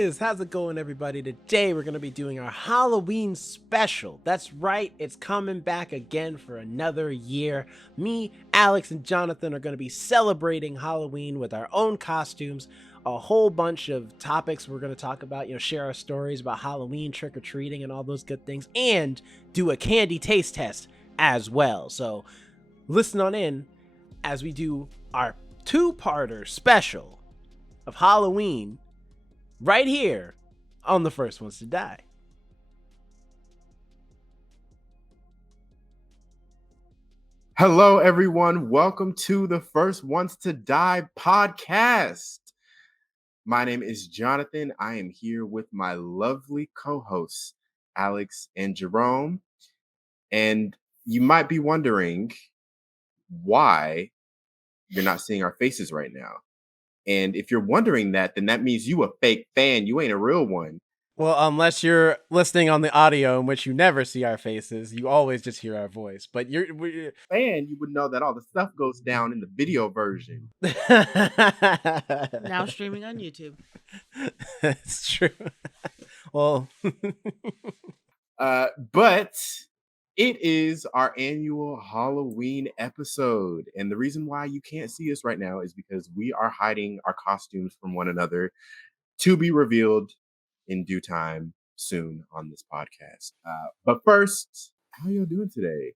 is? How's it going, everybody? Today we're going to be doing our Halloween special. That's right, it's coming back again for another year. Me, Alex, and Jonathan are going to be celebrating Halloween with our own costumes. A whole bunch of topics we're going to talk about, share our stories about Halloween, trick-or-treating, and all those good things, and do a candy taste test as well. So listen on in as we do our two-parter special of Halloween right here on The First Ones to Die. Hello, everyone. Welcome to the First Ones to Die podcast. My name is Jonathan. I am here with my lovely co-hosts, Alex and Jerome. And you might be wondering why you're not seeing our faces right now. And if you're wondering that, then that means you a fake fan. You ain't a real one. Well, unless you're listening on the audio in which you never see our faces, you always just hear our voice. But we're Fan, you would know that all the stuff goes down in the video version. Now streaming on YouTube. It's true. Well, but it is our annual Halloween episode. And the reason why you can't see us right now is because we are hiding our costumes from one another to be revealed in due time soon on this podcast. But first, how y'all doing today?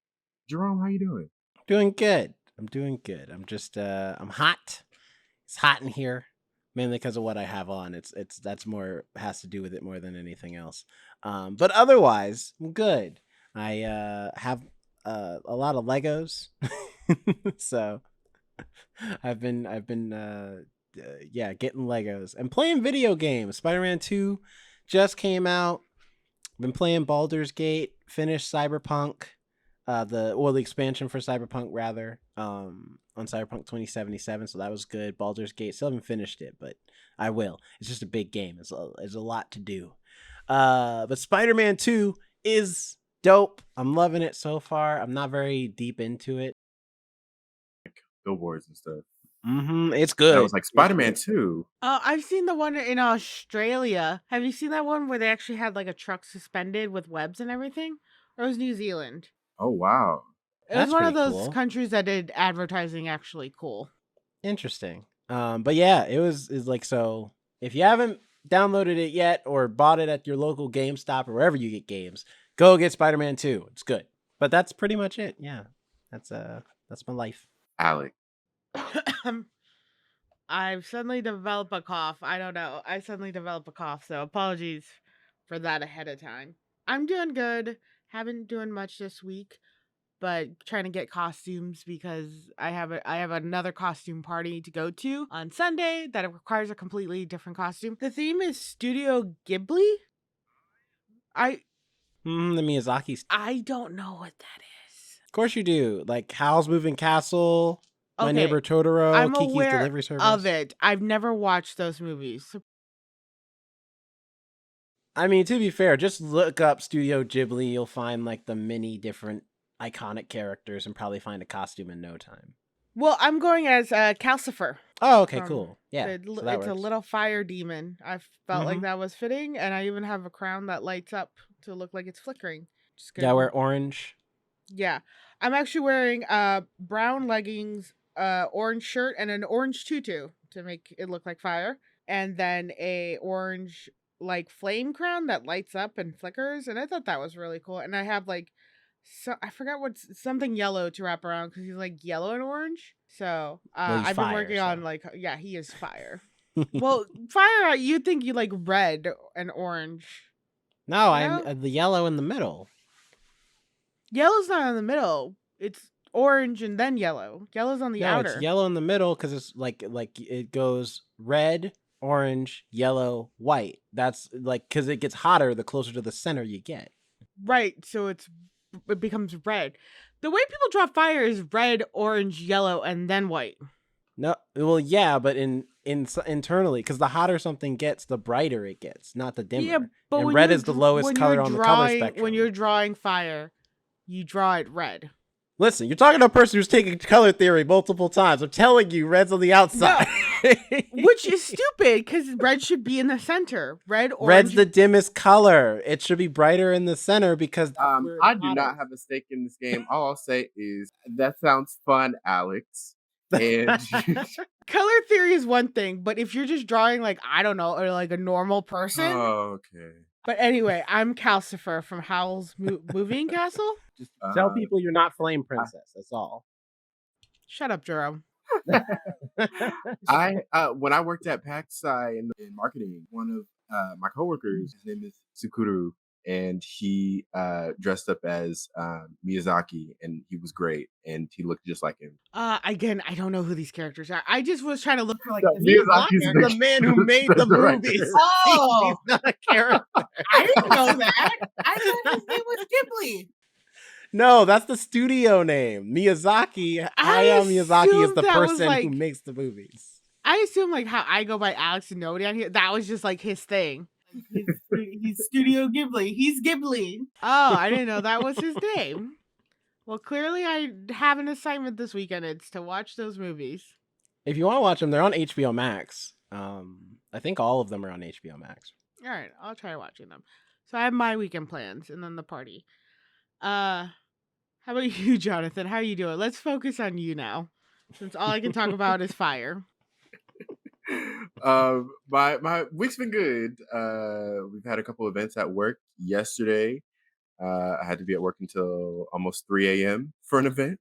Jerome, how you doing? doing good. I'm doing good. I'm just I'm hot. It's hot in here, mainly because of what I have on. That's more has to do with it more than anything else. But otherwise, I'm good. I have a lot of Legos, so I've been getting Legos and playing video games. Spider-Man 2 just came out. Been playing Baldur's Gate, finished Cyberpunk, the expansion for Cyberpunk rather, on Cyberpunk 2077, so that was good. Baldur's Gate, still haven't finished it, but I will. It's just a big game. It's a lot to do. But Spider-Man 2 is dope. I'm loving it so far. I'm not very deep into it. Billboards and stuff. It's good. I was like, Spider-Man 2. I've seen the one in Australia. Have you seen that one where they actually had like a truck suspended with webs and everything? Or it was New Zealand? Oh, wow. It was That's one of pretty those cool. countries that did advertising actually cool. Interesting. But yeah, is like, so if you haven't downloaded it yet or bought it at your local GameStop or wherever you get games, go get Spider-Man 2. It's good. But that's pretty much it. Yeah. That's my life. Alec. I've suddenly developed a cough. I don't know. I suddenly developed a cough, so apologies for that ahead of time. I'm doing good. Haven't doing much this week, but trying to get costumes because I have another costume party to go to on Sunday that requires a completely different costume. The theme is Studio Ghibli. The Miyazaki. I don't know what that is. Of course you do. Like Howl's Moving Castle, My Okay, Neighbor Totoro, I'm Kiki's aware Delivery Service. of it. I've never watched those movies. I mean, to be fair, just look up Studio Ghibli. You'll find like the many different iconic characters and probably find a costume in no time. Well, I'm going as Calcifer. Oh, okay, Um, cool. Yeah, It's so that a works. little fire demon. I felt like Mhm. that was fitting, and I even have a crown that lights up to look like it's flickering. Just Yeah, wear orange. Yeah, I'm actually wearing brown leggings, orange shirt, and an orange tutu to make it look like fire, and then a orange like flame crown that lights up and flickers. And I thought that was really cool. And I have like I forgot what's something yellow to wrap around because he's like yellow and orange. So Well, he's I've been fire, working so. on like he is fire. Well, fire you'd think you like red and orange. No, I'm No? the yellow in the middle. Yellow's not in the middle. It's orange and then yellow. Yellow's on the No, outer. it's yellow in the middle because it's like it goes red, orange, yellow, white. That's like because it gets hotter the closer to the center you get. Right, so it becomes red. The way people drop fire is red, orange, yellow, and then white. No, well, yeah, but internally, because the hotter something gets, the brighter it gets, not the dimmer. Yeah, but and when red you're is the dr- lowest when color you're on the color drawing- spectrum. When you're drawing fire, you draw it red. Listen, you're talking to a person who's taken color theory multiple times. I'm telling you, red's on the outside. Which is stupid because red should be in the center. Red's Orange. the dimmest color. It should be brighter in the center because that's where it's I do hotter. not have a stake in this game. All I'll say is that sounds fun, Alex. And Color theory is one thing, but if you're just drawing like, I don't know, or like a normal person. okay. But anyway, I'm Calcifer from Howl's Moving Castle. Just tell people you're not Flame Princess. That's all. Shut up, Jerome. When I worked at PacSci in marketing, one of my coworkers, his name is Sukuru, and he dressed up as Miyazaki, and he was great, and he looked just like him. Again, I don't know who these characters are. I just was trying to look for like Miyazaki's the man who made the movies. Oh, he's not a character. I didn't know that. I thought his name was Ghibli. No, that's the studio name. Miyazaki. Hayao Miyazaki is the person who makes the movies. I assume like how I go by Alex and nobody on here. That was just like his thing. He's Studio Ghibli. He's Ghibli. Oh, I didn't know that was his name. Well, clearly I have an assignment this weekend. It's to watch those movies. If you want to watch them, they're on HBO Max. I think all of them are on HBO Max. All right, I'll try watching them. So I have my weekend plans and then the party. How about you, Jonathan? How are you doing? Let's focus on you now, since all I can talk about is fire. My week's been good. We've had a couple events at work. Yesterday, I had to be at work until almost 3 a.m. for an event.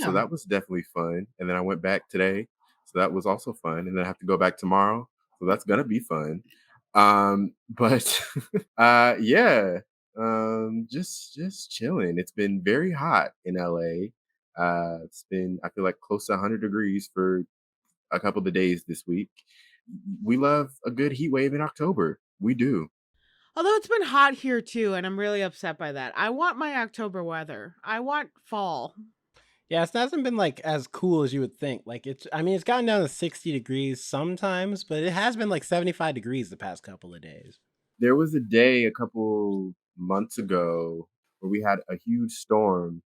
So that was definitely fun. And then I went back today, so that was also fun. And then I have to go back tomorrow, so that's gonna be fun. But yeah. Just chilling. It's been very hot in LA. It's been, I feel like, close to 100 degrees for a couple of days this week. We love a good heat wave in October. We do. Although it's been hot here too, and I'm really upset by that. I want my October weather. I want fall. Yeah, it hasn't been like as cool as you would think. Like it's gotten down to 60 degrees sometimes, but it has been like 75 degrees the past couple of days. There was a day a couple months ago where we had a huge storm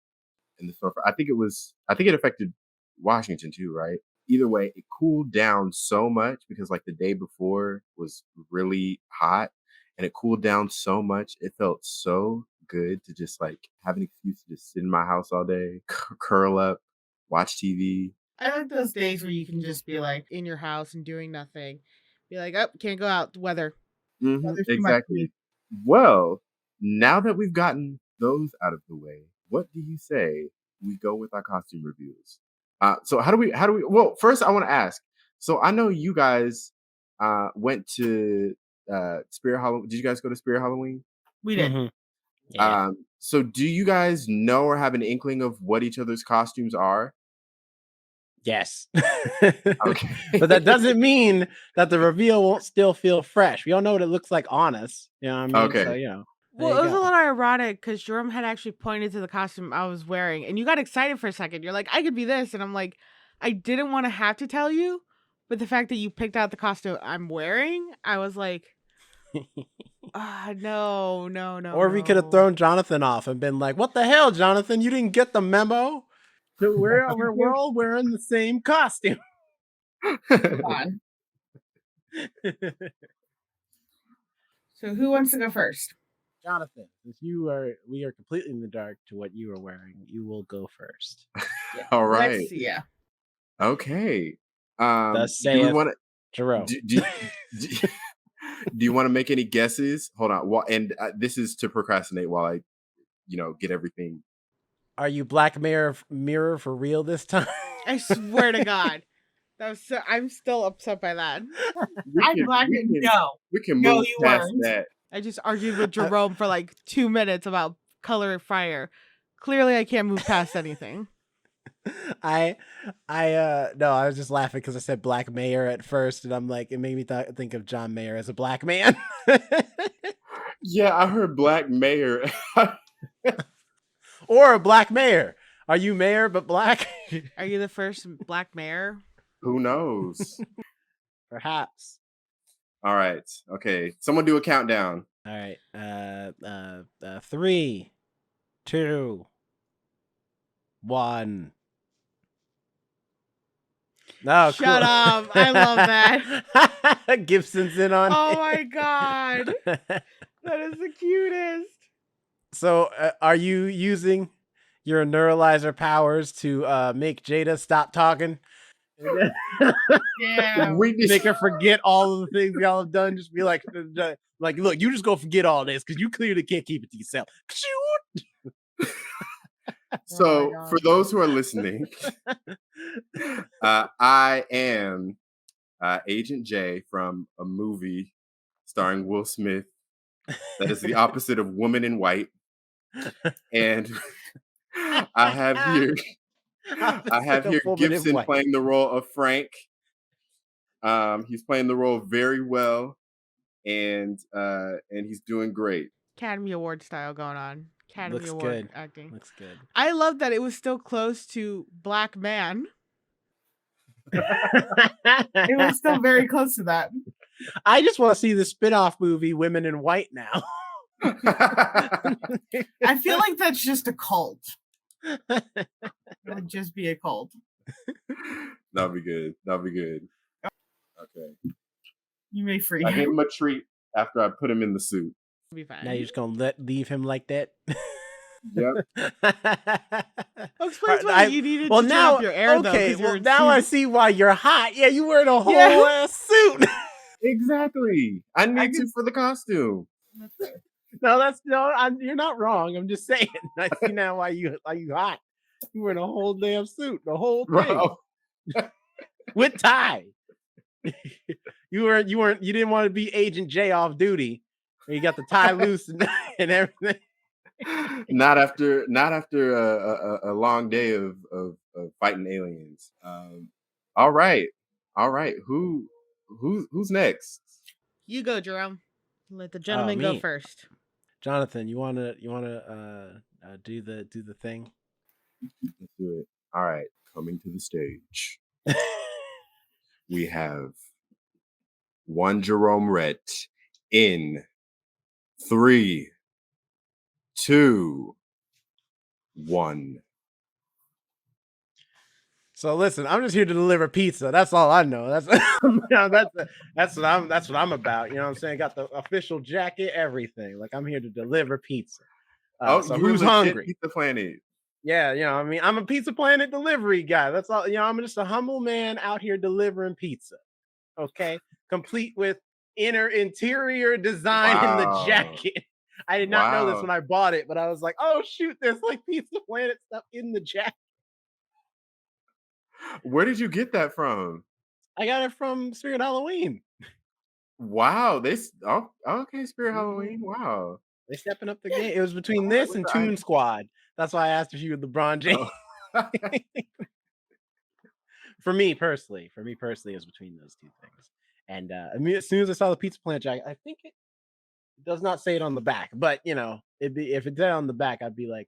in the storm. I think it affected Washington too, right? Either way, it cooled down so much because like the day before was really hot, and it cooled down so much. It felt so good to just like have an excuse to just sit in my house all day, curl up, watch TV. I like those days where you can just be like in your house and doing nothing. Be like, oh, can't go out. Weather. Exactly. Well, now that we've gotten those out of the way, what do you say we go with our costume reviews? So how do we, well, first I want to ask, so I know you guys went to Spirit Halloween. Did you guys go to Spirit Halloween? We did. Mm-hmm. Yeah. So do you guys know or have an inkling of what each other's costumes are? Yes. Okay. But that doesn't mean that the reveal won't still feel fresh. We all know what it looks like on us. You know what I mean? Okay. So, you know. Well, it was a little ironic because Jerome had actually pointed to the costume I was wearing, and you got excited for a second. You're like, I could be this. And I'm like, I didn't want to have to tell you, but the fact that you picked out the costume I'm wearing, I was like, no. Or we could have thrown Jonathan off and been like, what the hell, Jonathan? You didn't get the memo? So we're all wearing the same costume. So who wants to go first? Jonathan, since we are completely in the dark to what you are wearing, you will go first. Yeah. All right. Let's see, yeah. Okay. Thus do we saith want to Jerome. do you want to make any guesses? Hold on. And this is to procrastinate while I, get everything. Are you Black Mirror for real this time? I swear to God. I'm still upset by that. No. We can move past that. I just argued with Jerome for like 2 minutes about color of fire. Clearly I can't move past anything. No, I was just laughing because I said Black Mayor at first, and I'm like, it made me think of John Mayer as a black man. Yeah, I heard Black Mayor. Or a Black Mayor. Are you mayor but black? Are you the first black mayor? Who knows? Perhaps. All right. Okay. Someone do a countdown. All right. 3, 2, 1. Oh, Shut cool. up. I love that. Gibson's in on Oh it. my God. That is the cutest. So, are you using your neuralizer powers to make Jada stop talking? Damn. We just Make her forget all of the things y'all have done. Just be like, look, you just go forget all this because you clearly can't keep it to yourself. So, God. for those who are listening, I am Agent J from a movie starring Will Smith that is the opposite of Woman in White. And I have here Woman in Gibson White. playing the role of Frank. He's playing the role very well, and he's doing great. Academy Award style going on. Academy Looks Award good. acting. Looks good. I love that it was still close to Black Man. It was still very close to that. I just want to see the spin-off movie Women in White now. I feel like that's just a cult. It would just be a cult. That'll be good. Okay. You may free I him. gave him a treat after I put him in the suit. Be fine. Now you're just gonna leave him like that? Yep. Explains why you needed to turn up your air, though. Okay, 'cause you're now I see why you're hot. Yeah, you wearing a whole ass suit. Exactly. I need to for the costume. You're not wrong. I'm just saying. I see now why you hot. You wearing a whole damn suit, the whole thing with tie. You didn't want to be Agent J off duty. You got the tie loose and everything. Not after a long day of fighting aliens. All right. Who's next? You go, Jerome. Let the gentleman go first. Jonathan, you wanna do the thing? Let's do it. All right, coming to the stage. We have one Jerome Rhett in 3, 2, 1. So listen, I'm just here to deliver pizza. That's all I know. That's what I'm about. You know what I'm saying? Got the official jacket, everything. Like I'm here to deliver pizza. So who's hungry? Pizza Planet. Yeah, I mean, I'm a Pizza Planet delivery guy. That's all. I'm just a humble man out here delivering pizza. Okay, complete with interior design in the jacket. I did not know this when I bought it, but I was like, oh shoot, there's like Pizza Planet stuff in the jacket. Where did you get that from? I got it from Spirit Halloween. Wow, okay, Spirit Halloween. Wow, they stepping up the game. It was between this and Toon Squad. That's why I asked if you were LeBron James. Oh. For me personally, it was between those two things. And I mean, as soon as I saw the Pizza Planet jacket, I think it does not say it on the back, but if it did on the back, I'd be like,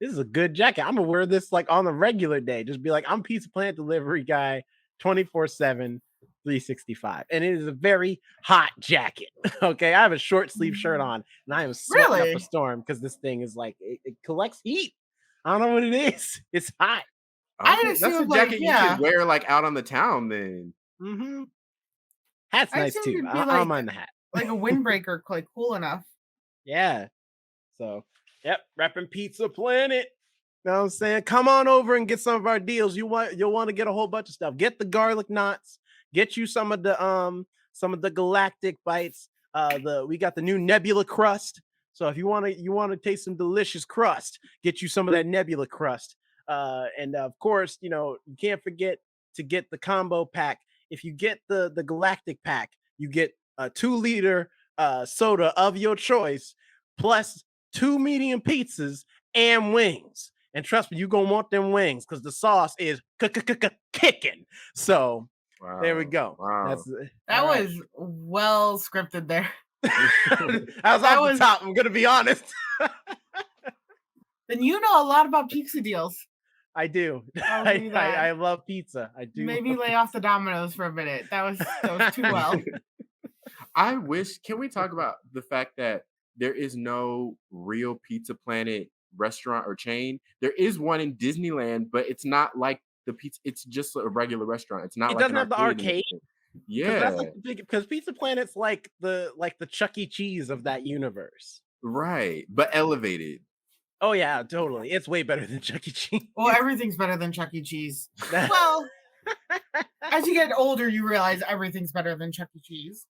this is a good jacket. I'm gonna wear this like on the regular day. Just be like, I'm Pizza Planet delivery guy 24/7, 365. And it is a very hot jacket. Okay. I have a short sleeve shirt on and I am sweating up a storm because this thing is like it collects heat. I don't know what it is. It's hot. Okay, that's a jacket you can wear like out on the town then. Mm-hmm. Hat's nice too. I don't mind the hat. Like a windbreaker, like cool enough. Yeah. So yep, repping Pizza Planet. You know what I'm saying? Come on over and get some of our deals. You'll want to get a whole bunch of stuff. Get the garlic knots. Get you some of the galactic bites. We got the new Nebula crust. So if you want to taste some delicious crust, get you some of that Nebula crust. And of course, you can't forget to get the combo pack. If you get the galactic pack, you get a 2-liter soda of your choice, plus 2 medium pizzas and wings. And trust me, you're going to want them wings because the sauce is kicking. So there we go. Wow. That was well scripted there. That was top. I'm going to be honest. Then you know a lot about pizza deals. I do. I love pizza. I do. Maybe lay off the dominoes for a minute. That was too well. Can we talk about the fact that there is no real Pizza Planet restaurant or chain? There is one in Disneyland, but it's not like the pizza. It's just a regular restaurant. It's not It like doesn't an have the arcade. arcade. Because that's Yeah, like the big, because Pizza Planet's like the Chuck E. Cheese of that universe. right. But elevated. Oh yeah, totally. It's way better than Chuck E. Cheese. Well, everything's better than Chuck E. Cheese. Well, as you get older, you realize everything's better than Chuck E. Cheese.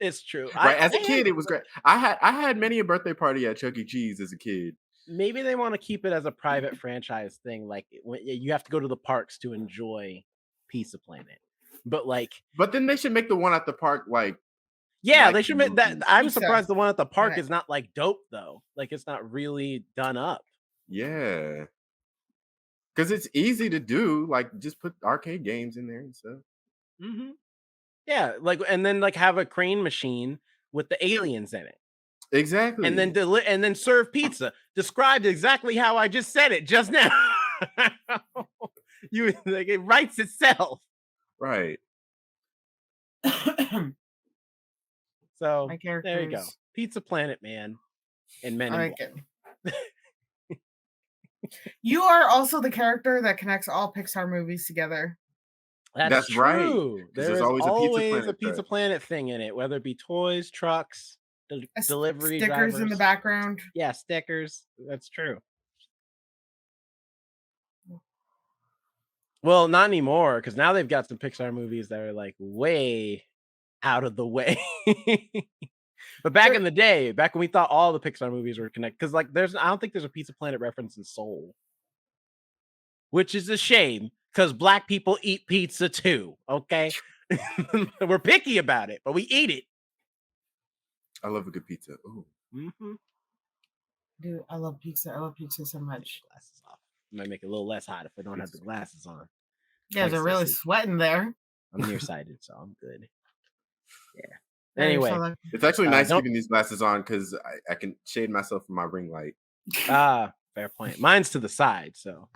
It's true. Right. As a kid, it was great. I had many a birthday party at Chuck E. Cheese as a kid. Maybe they want to keep it as a private franchise thing. Like you have to go to the parks to enjoy Pizza Planet. But then they should make the one at the park like. Yeah, like they should make that. I'm Pizza. surprised the one at the park Right. is not like dope though. Like it's not really done up. Yeah. Because it's easy to do. Like just put arcade games in there and stuff. Mm-hmm. Yeah, and then have a crane machine with the aliens in it. Exactly. And then serve pizza. Described exactly how I just said it just now. It writes itself. Right. So My characters. there you go. Pizza Planet, man. And Men in I like Black. it. You are also the character that connects all Pixar movies together. That's true. right, 'cause There there's is always always a Pizza Planet a Pizza thread. Planet thing in it, whether it be toys, trucks, delivery Stickers in the drivers. background. Yeah, stickers. That's true. Well, not anymore, because now they've got some Pixar movies that are like way out of the way. But back in the day, back when we thought all the Pixar movies were connected, because I don't think there's a Pizza Planet reference in Soul, which is a shame, because Black people eat pizza too. Okay, we're picky about it, but we eat it. I love a good pizza. Ooh. Mm-hmm. Dude, I love pizza. I love pizza so much. Glasses off. Might make it a little less hot if I don't have the glasses on. You guys Thanks, are really Sissy. sweating there. I'm nearsighted, so I'm good. Yeah. Yeah, you're Anyway, so lucky. It's actually nice don't- keeping these glasses on because I can shade myself from my ring light. fair point. Mine's to the side, so.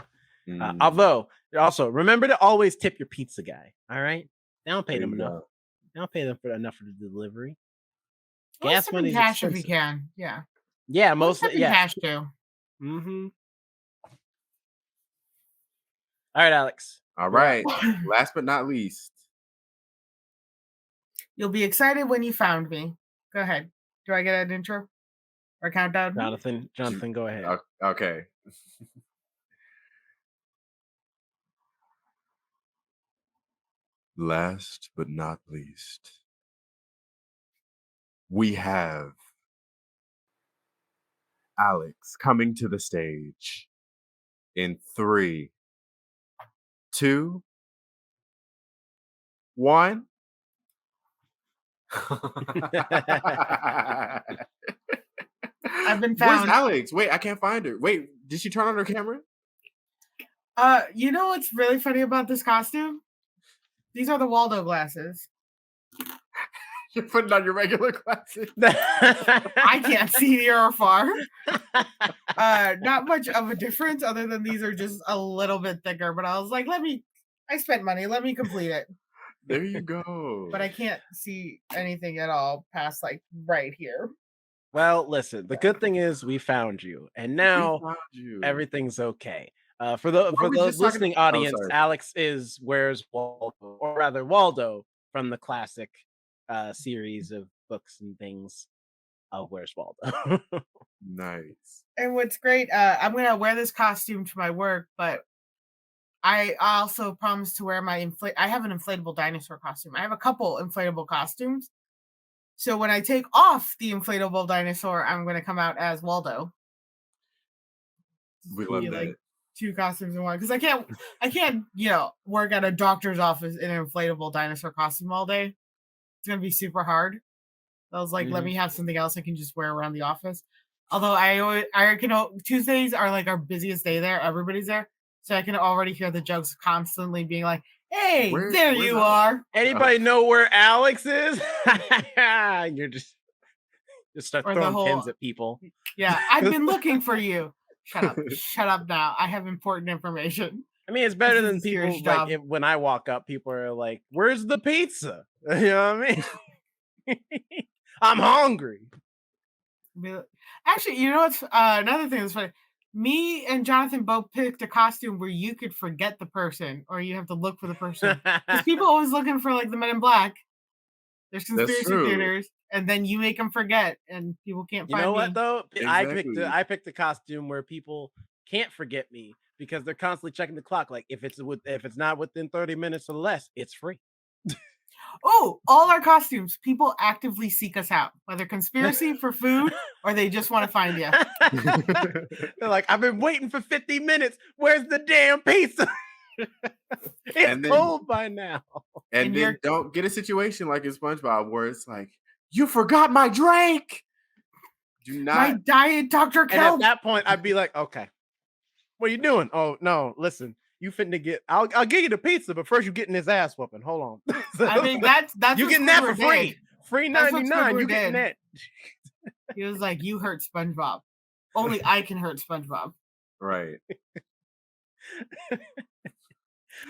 Mm, Although, also remember to always tip your pizza guy. All right, they don't pay there them you enough. go. They don't pay them enough for the delivery. Always Gas tip in money is cash if you expensive. can. Yeah. Yeah, Always mostly. tip in Yeah. cash too. Mm-hmm. All right, Alex. All right. Last but not least. You'll be excited when you found me. Go ahead. Do I get an intro or countdown? Jonathan, go ahead. Okay. Last but not least, we have Alex coming to the stage in 3, 2, 1. I've been Where's found. Alex? Wait, I can't find her. Wait, did she turn on her camera? You know what's really funny about this costume? These are the Waldo glasses. You're putting on your regular glasses. I can't see near or far. Not much of a difference other than these are just a little bit thicker. But I was like, I spent money. Let me complete it. There you go. But I can't see anything at all past like right here. Well, listen. The good thing is we found you, and We now found you. everything's okay. For the Were we just talking listening about- oh, audience, sorry. Alex is Where's Waldo, or rather Waldo from the classic series of books and things of Where's Waldo. Nice. And what's great, I'm gonna wear this costume to my work, but I also promised to wear my I have an inflatable dinosaur costume. I have a couple inflatable costumes. So when I take off the inflatable dinosaur, I'm gonna come out as Waldo. We love Be, that. like, 2 costumes in one because I can't work at a doctor's office in an inflatable dinosaur costume all day. It's gonna be super hard. I was like, let me have something else I can just wear around the office. Although Tuesdays are like our busiest day there. Everybody's there, so I can already hear the jokes constantly being like, "Hey, Where's you Alex? are." Anybody know where Alex is? You're just start Or the throwing whole- pins at people. Yeah, I've been looking for you. Shut up! Shut up now. I have important information. I mean, it's better This than is a serious people job. when I walk up, people are like, "Where's the pizza?" You know what I mean? I'm hungry. Actually, you know what's another thing that's funny? Me and Jonathan both picked a costume where you could forget the person or you have to look for the person. Because people always looking for like the Men in Black. There's That's conspiracy true. theaters, and then you make them forget, and people can't You find know me. what though? Exactly. I picked a costume where people can't forget me because they're constantly checking the clock. Like if it's not within 30 minutes or less, it's free. Oh, all our costumes, people actively seek us out, whether conspiracy for food or they just want to find you. They're like, I've been waiting for 50 minutes. Where's the damn pizza? It's And then- cold by now. And And then you're- don't get a situation like in SpongeBob where it's like, you forgot my drink. Do My not. diet Dr. And at Kelp. that point, I'd be like, okay, what are you doing? Oh no, listen, you finna get. I'll give you the pizza, but first you getting this ass whooping. Hold on. I mean, that's you what getting that for Squidward free. did. Free That's what 99. Squidward You getting did. that? He was like, "You hurt SpongeBob. Only I can hurt SpongeBob." Right. I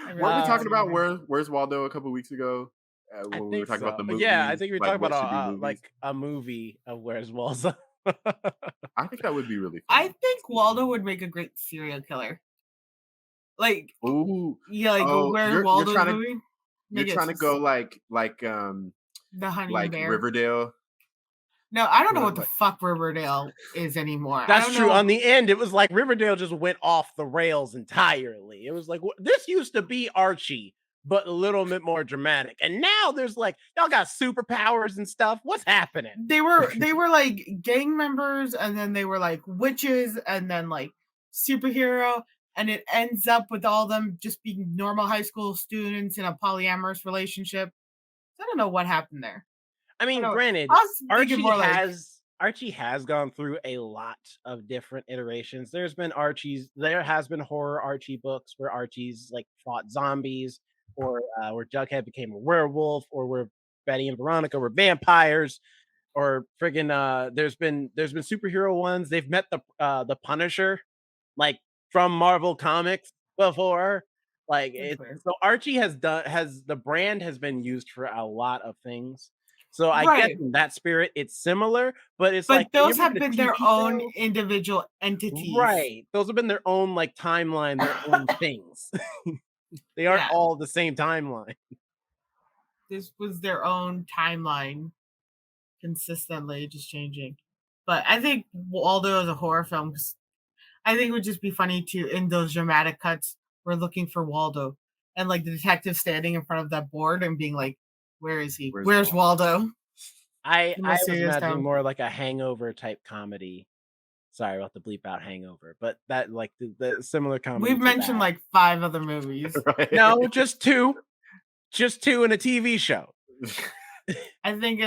Weren't we really talking about disagree. Where's Waldo a couple weeks ago? I When we were think talking about the so. movies. Yeah, I think we were like talking what should be about movies. like a movie of Where's Waldo. I think that would be really fun. I think Waldo would make a great serial killer. Like, Ooh, yeah, like Oh, where you're Waldo's trying to- movie. you're Make it trying to just go like the Honey like Bear. Riverdale. No, I don't know Yeah, what the like- fuck Riverdale is anymore. I That's don't true. know. On the end, it was like Riverdale just went off the rails entirely. It was like this used to be Archie, but a little bit more dramatic. And now there's like y'all got superpowers and stuff. What's happening? They were like gang members, and then they were like witches, and then like superhero, and it ends up with all them just being normal high school students in a polyamorous relationship. I don't know what happened there. I mean, know. granted, I was thinking more like Archie has gone through a lot of different iterations. There has been horror Archie books where Archie's like fought zombies, or where Jughead became a werewolf, or where Betty and Veronica were vampires, or friggin' there's been superhero ones. They've met the Punisher, like from Marvel Comics before. Like That's weird. so Archie the brand has been used for a lot of things. So I guess Right. in that spirit, it's similar, but it's But like when those you're have making a been their TV own show- individual entities. right? Those have been their own like timeline, their own things. They aren't Yeah. all the same timeline. This was their own timeline, consistently just changing. But I think Waldo is a horror film. I think it would just be funny to, in those dramatic cuts, we're looking for Waldo, and like the detective standing in front of that board and being like, "Where is he? Where's Where's Waldo?" I In the was serious imagining tone. more like a Hangover type comedy. Sorry about the bleep out Hangover, but that like the similar comedy. We've mentioned like 5 other movies. Right? no, just two in a TV show. I think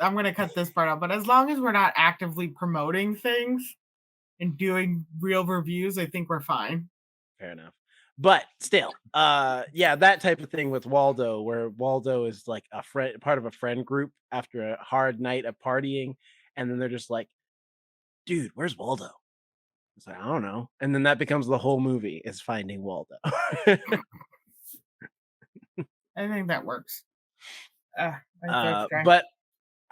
I'm gonna cut this part out, but as long as we're not actively promoting things and doing real reviews, I think we're fine. Fair enough. But still, yeah, that type of thing with Waldo, where Waldo is like a friend, part of a friend group after a hard night of partying, and then they're just like, dude, where's Waldo? It's like, I don't know. And then that becomes the whole movie is finding Waldo. I think that works. But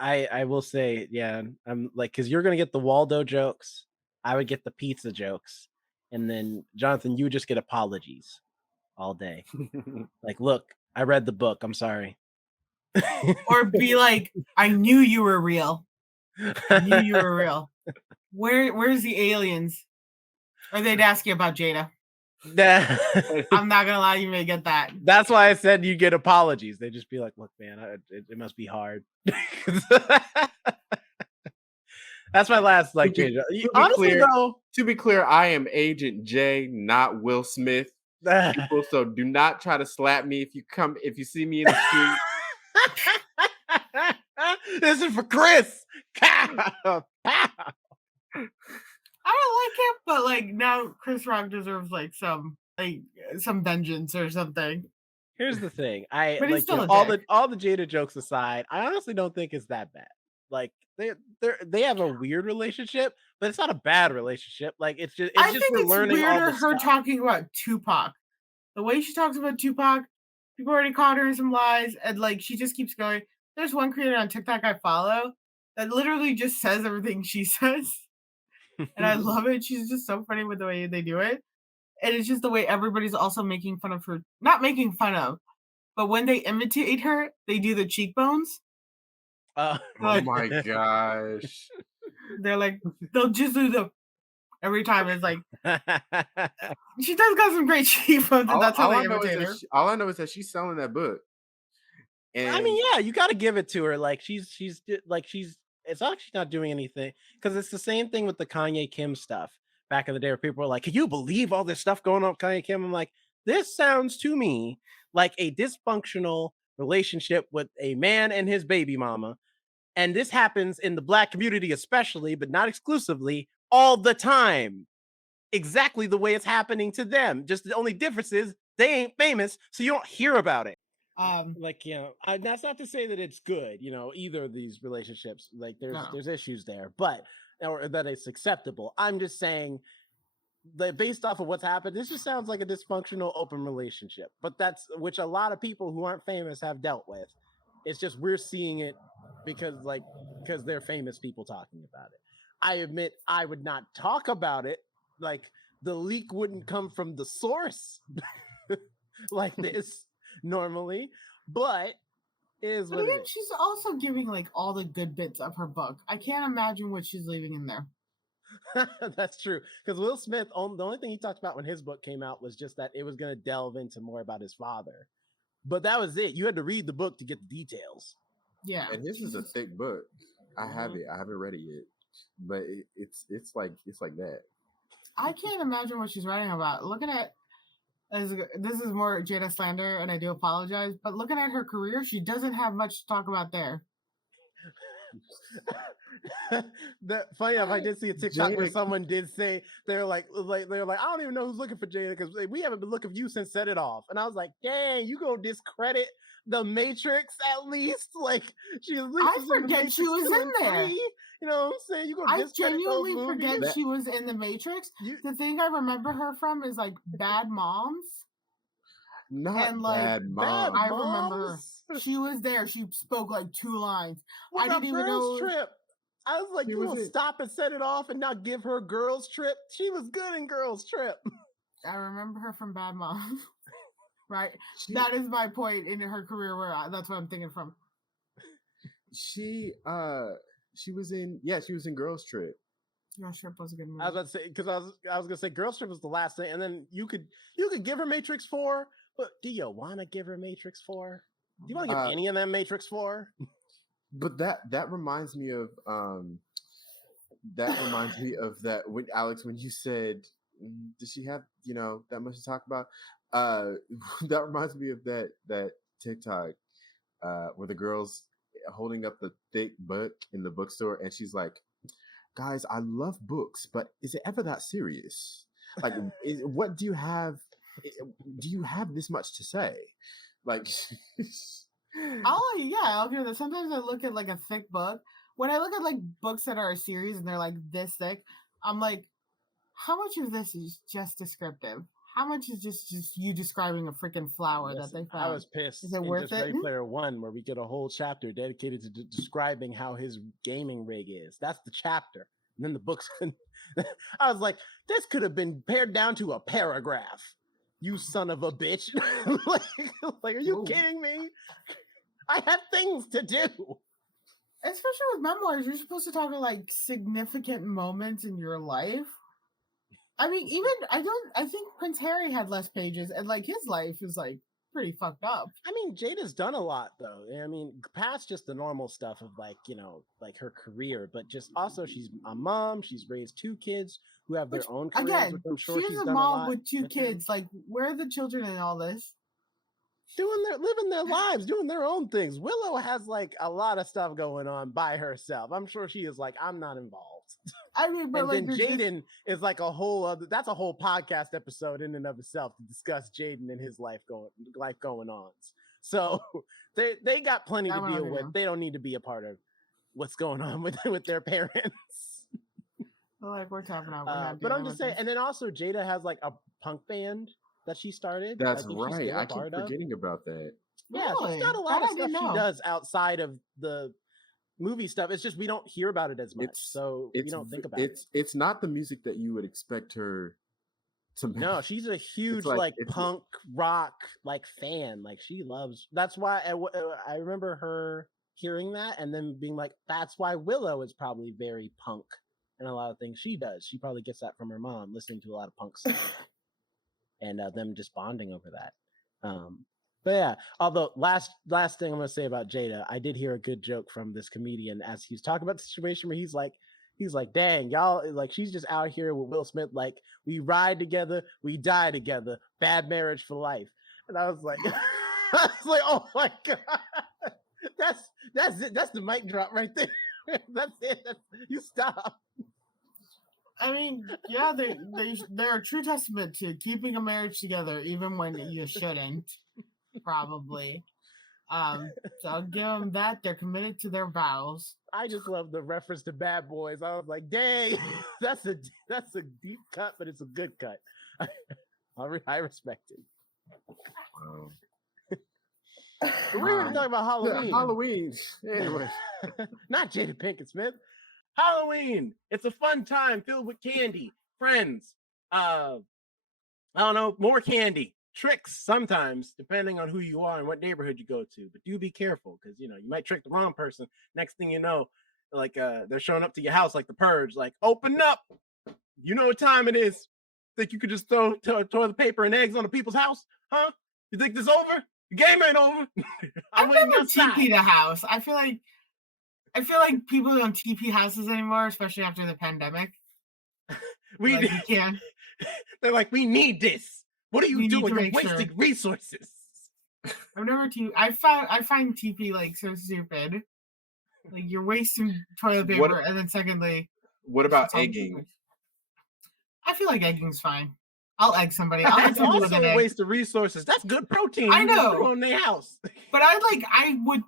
I will say, yeah, I'm like, because you're gonna get the Waldo jokes, I would get the pizza jokes, and then Jonathan, you just get apologies all day. Like, look, I read the book. I'm sorry. Or be like, "I knew you were real. I knew you were real. Where's the aliens?" Or they'd ask you about Jada. I'm not gonna lie, you may get that. That's why I said you get apologies. They just be like, look, man, it must be hard. That's my last like To be- change. to be Honestly, clear- though, To be clear, I am Agent J, not Will Smith. People, so do not try to slap me if you see me in the street. this is for Chris. I don't like him, but like now Chris Rock deserves like some vengeance or something. Here's the thing. But he's like, still a all dick. the Jada jokes aside, I honestly don't think it's that bad. Like they have a weird relationship, but it's not a bad relationship. Like it's just I think we're it's learning all weirder the her stuff. talking about Tupac. The way she talks about Tupac, people already caught her in some lies, and like she just keeps going. There's one creator on TikTok I follow that literally just says everything she says. and I love it. She's just so funny with the way they do it, and it's just the way everybody's also making fun of her. Not making fun of, but when they imitate her, they do the cheekbones. Oh. Oh my gosh. They're like they'll just do the every time. It's like she does got some great cheekbones, and that's how they imitate her. All I know is that she's selling that book. And I mean, yeah, you got to give it to her. Like she's it's not like she's not doing anything, because it's the same thing with the Kanye Kim stuff back in the day, where people were like, "Can you believe all this stuff going on with Kanye Kim?" I'm like, this sounds to me like a dysfunctional relationship with a man and his baby mama, and this happens in the Black community especially, but not exclusively, all the time. Exactly the way it's happening to them. Just the only difference is they ain't famous, so you don't hear about it. Like, that's not to say that it's good, either of these relationships. Like there's issues there, but or that it's acceptable. I'm just saying that based off of what's happened, this just sounds like a dysfunctional open relationship. But that's which a lot of people who aren't famous have dealt with. It's just we're seeing it because they're famous people talking about it. I admit I would not talk about it. Like the leak wouldn't come from the source like this normally, but is what But it again, is. she's also giving like all the good bits of her book. I can't imagine what she's leaving in there. That's true, because Will Smith, the only thing he talked about when his book came out was just that it was going to delve into more about his father, but that was it. You had to read the book to get the details. Yeah, and this is a thick book. I have it. I haven't read it yet, but it's like that. I can't imagine what she's writing about. Looking at this is more Jada slander, and I do apologize. But looking at her career, she doesn't have much to talk about there. Funny enough, I did see a TikTok where someone did say they're like I don't even know who's looking for Jada because we haven't been looking for you since Set It Off, and I was like, dang, you gonna discredit the Matrix at least? Like she at least I forget she was in there. 3. You know what I'm saying? You gonna I discredit those genuinely movies? forget she was in the Matrix. The thing I remember her from is like Bad Moms. Not and like Bad Moms. I remember her. She was there. She spoke like 2 lines. What I didn't even know. Trip? I was like, She you was will in- stop and Set It Off and not give her Girls Trip? She was good in Girls Trip. I remember her from Bad Moms. Right? That is my point in her career where that's what I'm thinking from. She was in Girls Trip. Girls Trip was a good movie. I was about to say, because I was gonna say Girls Trip was the last thing, and then you could give her Matrix 4, but do you want to give her Matrix 4? Do you want to give any of them Matrix 4? But that reminds me of that when Alex, when you said, does she have that much to talk about? That reminds me of that TikTok where the girl's holding up the thick book in the bookstore, and she's like, guys, I love books, but is it ever that serious? Like, what do you have? Do you have this much to say? Like, I'll agree with that. Sometimes I look at like a thick book. When I look at like books that are a series and they're like this thick, I'm like, how much of this is just descriptive? How much is just you describing a freaking flower that they found? I was pissed. Is it worth it? Ready Player One, where we get a whole chapter dedicated to describing how his gaming rig is. That's the chapter. And then the books. I was like, this could have been pared down to a paragraph. You son of a bitch. like, are you kidding me? I have things to do. Especially with memoirs, you're supposed to talk about like significant moments in your life. I mean, I think Prince Harry had less pages, and like his life is like pretty fucked up. I mean, Jada's done a lot though. I mean, past just the normal stuff of like, like her career, but just also she's a mom. She's raised 2 kids who have their own careers. Again, I'm sure she's a mom with 2 kids. Like, where are the children in all this? Living their lives, doing their own things. Willow has like a lot of stuff going on by herself. I'm sure she is like, I'm not involved. I mean, but and then Jaden is like a whole other. That's a whole podcast episode in and of itself to discuss Jaden and his life going on. So they got plenty to deal with. They don't need to be a part of what's going on with their parents. Like we're talking about, but I'm just saying. And then also Jada has like a punk band that she started. That's right. I keep forgetting about that. Yeah, she's got a lot of stuff she does outside of the movie stuff. It's just we don't hear about it as much, so we don't think about it. It's not the music that you would expect her to make. No, she's a huge punk rock fan. Like she loves. That's why I remember her hearing that and then being like, "That's why Willow is probably very punk." And a lot of things she does. She probably gets that from her mom, listening to a lot of punk stuff, and them just bonding over that. But yeah, although last thing I'm gonna say about Jada, I did hear a good joke from this comedian as he was talking about the situation where he's like, dang, y'all, like she's just out here with Will Smith, like we ride together, we die together, bad marriage for life. And I was like, oh my god, that's it, that's the mic drop right there. That's it. You stop. I mean, yeah, they're a true testament to keeping a marriage together, even when you shouldn't, probably. So I'll give them that. They're committed to their vows. I just love the reference to Bad Boys. I was like, dang, that's a deep cut, but it's a good cut. I respect it. We were talking about Halloween. Halloween. Anyway. Not Jada Pinkett Smith. Halloween. It's a fun time filled with candy, friends. I don't know, more candy, tricks sometimes, depending on who you are and what neighborhood you go to. But do be careful, because you might trick the wrong person. Next thing you know, like they're showing up to your house like the Purge, like open up. You know what time it is. Think you could just throw toilet paper and eggs on the people's house? Huh? You think this over? The game ain't over. I've never TP'd a house. I feel like people don't TP houses anymore, especially after the pandemic. You can. They're like, we need this. What are you doing? You're wasting resources. I've never I find TP like so stupid. Like you're wasting toilet paper, and then secondly, what about egging? I feel like egging's fine. I'll egg somebody. That's also a waste of resources. That's good protein. I know. In their house. But I would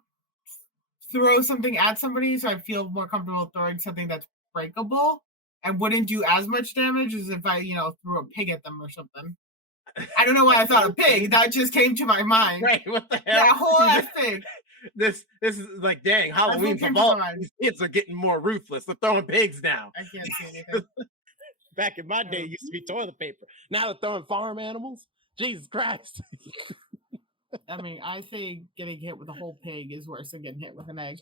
throw something at somebody, so I feel more comfortable throwing something that's breakable and wouldn't do as much damage as if I, threw a pig at them or something. I don't know why I thought a pig. That just came to my mind. Right? What the hell? Yeah, whole ass pig. This is like, dang, Halloween's evolved. These kids are getting more ruthless. They're throwing pigs now. I can't see anything. Back in my day, it used to be toilet paper. Now they're throwing farm animals. Jesus Christ. I mean, I think getting hit with a whole pig is worse than getting hit with an egg.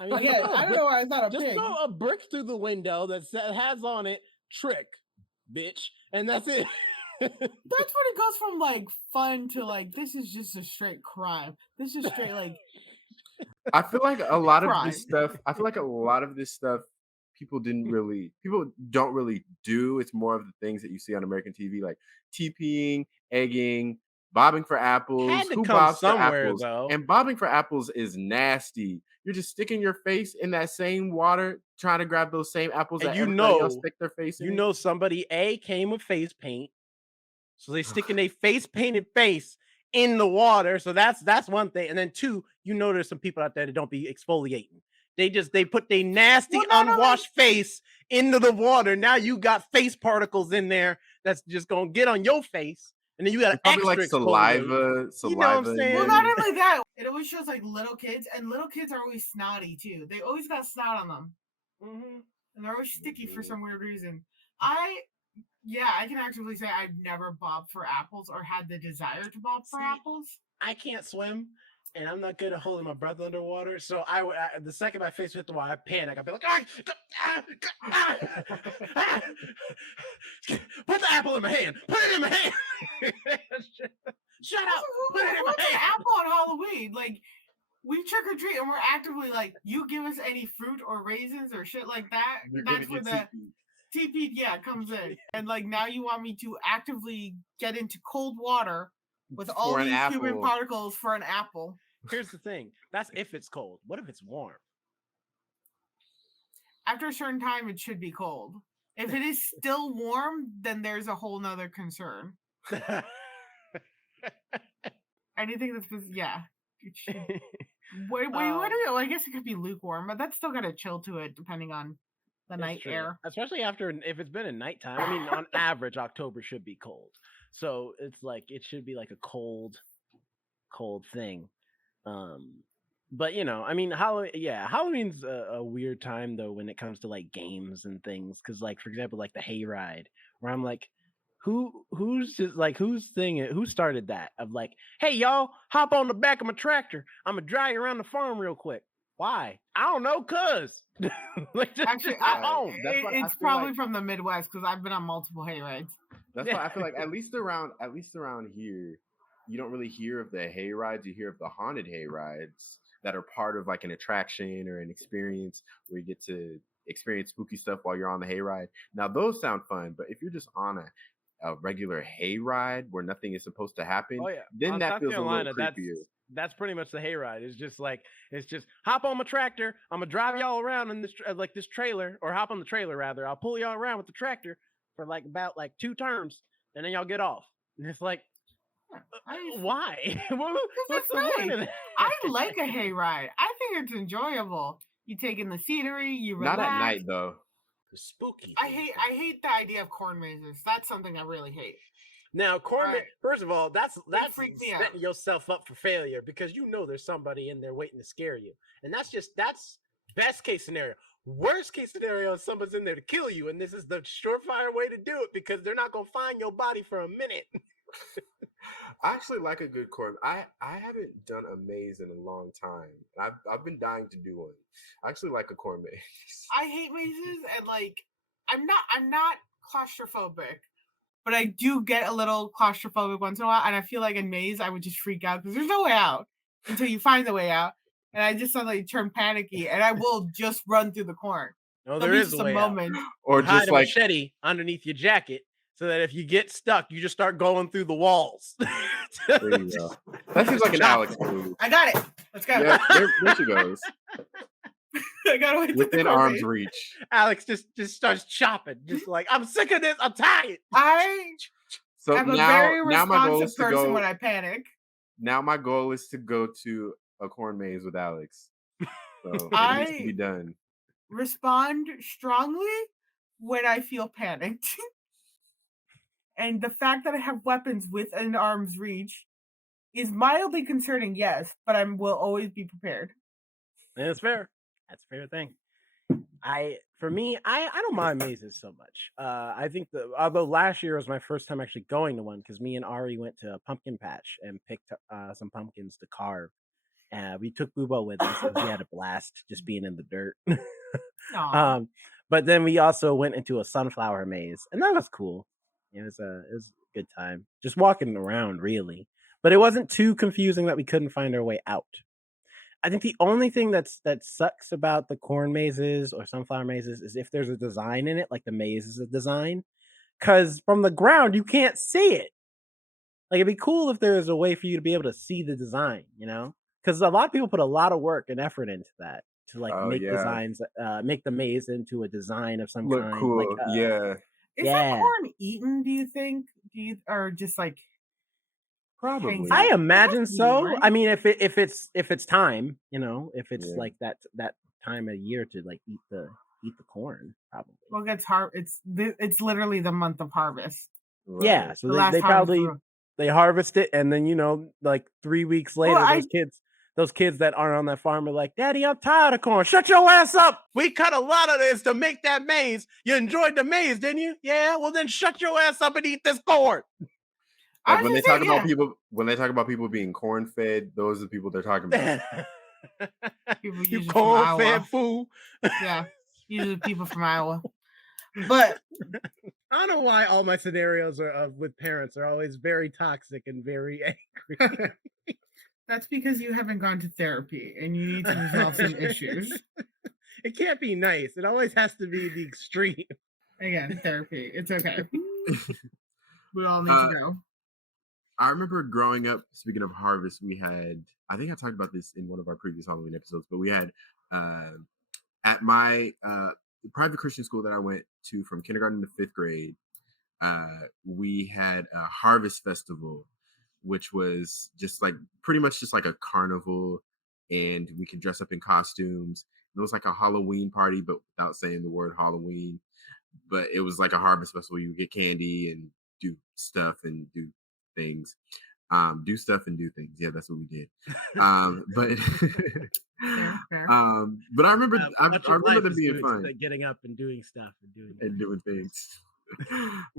I mean, again, I don't know why I thought a pig. Just throw a brick through the window that has on it "trick, bitch," and that's it. That's when it goes from like fun to like this is just a straight crime. This is straight like. I feel like a lot of this stuff. People don't really do. It's more of the things that you see on American TV, like TPing, egging, bobbing for apples. Who bobs somewhere, for apples? Though. And bobbing for apples is nasty. You're just sticking your face in that same water, trying to grab those same apples and that everybody else stick their face in. Somebody came with face paint, so they sticking a face painted face in the water. So that's one thing. And then two, there's some people out there that don't be exfoliating. They put their nasty unwashed face into the water. Now you got face particles in there that's just gonna get on your face, and then you got probably like saliva. You know what I'm saying? Well, not only that, it always shows like little kids, and little kids are always snotty too. They always got snot on them, and they're always sticky for some weird reason. I can actively say I've never bobbed for apples or had the desire to bob for apples. I can't swim. And I'm not good at holding my breath underwater, so the second my face hit the water, I panic. I'd be like, put the apple in my hand. Put it in my hand. Shut up. Put it in my hand. An apple on Halloween? Like, we trick or treat, and we're actively like, you give us any fruit or raisins or shit like that. That's where the TP comes in. And like now you want me to actively get into cold water with all these human particles for an apple. Here's the thing. That's if it's cold. What if it's warm? After a certain time, it should be cold. If it is still warm, then there's a whole nother concern. Anything that's Wait, what do you? I guess it could be lukewarm, but that's still got a chill to it, depending on the night air. Especially if it's been a nighttime. I mean, on average, October should be cold. So it's like it should be like a cold thing. But I mean, Halloween's a weird time though when it comes to like games and things. Because like for example, like the hayride, where I'm like, who's just like who started that of like, hey y'all, hop on the back of my tractor. I'm gonna drive you around the farm real quick. Why? I don't know, cuz like Actually, just hop on. That's what I it's feel probably like. from the Midwest because I've been on multiple hayrides. That's why I feel like at least around here, you don't really hear of the hay rides. You hear of the haunted hay rides that are part of like an attraction or an experience where you get to experience spooky stuff while you're on the hay ride. Now those sound fun, but if you're just on a regular hay ride where nothing is supposed to happen, Oh yeah, then on that South feels a little Carolina, creepier. that's pretty much the hayride. It's just hop on my tractor. I'm gonna drive y'all around in this trailer, or hop on the trailer rather. I'll pull y'all around with the tractor for like about like 2 turns, and then y'all get off. And it's like, why? What's It's the point nice. of that? I like a hayride. I think it's enjoyable. You take in the scenery, you relax. Not at night though. The spooky. I hate the idea of corn mazes. That's something I really hate. Now, corn. Right. First of all, that's freaked me out. setting yourself up for failure because you know there's somebody in there waiting to scare you, and that's best case scenario. Worst case scenario is someone's in there to kill you, and this is the surefire way to do it because they're not gonna find your body for a minute. I actually like a good corn. I haven't done a maze in a long time. I've been dying to do one. I actually like a corn maze. I hate mazes and like I'm not claustrophobic, but I do get a little claustrophobic once in a while. And I feel like in maze I would just freak out because there's no way out until you find the way out, and I just suddenly turn panicky and I will just run through the corn. No, There'll there be is just a a way out. moment. Or Hide just a like machete underneath your jacket so that if you get stuck, you just start going through the walls. there you go. That seems like an Alex move. I got it. Let's go. Yeah, there she goes. I gotta wait till the Within corn arm's maze. reach. Alex just starts chopping, just like I'm sick of this. I'm tired. So I'm a now, very now my goal responsive is to person go. when I panic. Now my goal is to go to a corn maze with Alex. So it needs to be done. Respond strongly when I feel panicked. And the fact that I have weapons within arm's reach is mildly concerning, yes, but I will always be prepared. And it's fair. That's a fair thing. For me, I don't mind mazes so much. I think although last year was my first time actually going to one because me and Ari went to a pumpkin patch and picked some pumpkins to carve. We took Bubo with us and he had a blast just being in the dirt. But then we also went into a sunflower maze and that was cool. It was a good time just walking around really, but it wasn't too confusing that we couldn't find our way out. I think the only thing that sucks about the corn mazes or sunflower mazes is if there's a design in it, like the maze is a design, because from the ground you can't see it. Like it'd be cool if there was a way for you to be able to see the design, because a lot of people put a lot of work and effort into that to like make designs, make the maze into a design of some kind. Cool. Like, is that corn eaten? Do you think? Or just like probably? I imagine so. Right? I mean, if it's time, if it's like that time of year to like eat the corn, probably. Well, it's literally the month of harvest. Right. Yeah, so they probably they harvest it, and then like 3 weeks later, those kids that aren't on that farm are like, "Daddy, I'm tired of corn. Shut your ass up. We cut a lot of this to make that maze. You enjoyed the maze, didn't you? Yeah. Well, then shut your ass up and eat this corn." Like when they talk about people being corn fed, those are the people they're talking about. You corn fed fool. Yeah, usually people from Iowa. But I don't know why all my scenarios with parents are always very toxic and very angry. That's because you haven't gone to therapy and you need to resolve some issues. It can't be nice. It always has to be the extreme. Again, therapy. It's okay. We all need to go. I remember growing up, speaking of harvest, we had, I think I talked about this in one of our previous Halloween episodes, but we had at my private Christian school that I went to from kindergarten to 5th grade, we had a harvest festival, which was just like pretty much just like a carnival, and we could dress up in costumes. It was like a Halloween party, but without saying the word Halloween. But it was like a harvest festival. You get candy and do stuff and do things. Do stuff and do things. Yeah, that's what we did. But Fair. but I remember I Much of remember life them is being fun getting up and doing stuff and doing and things. doing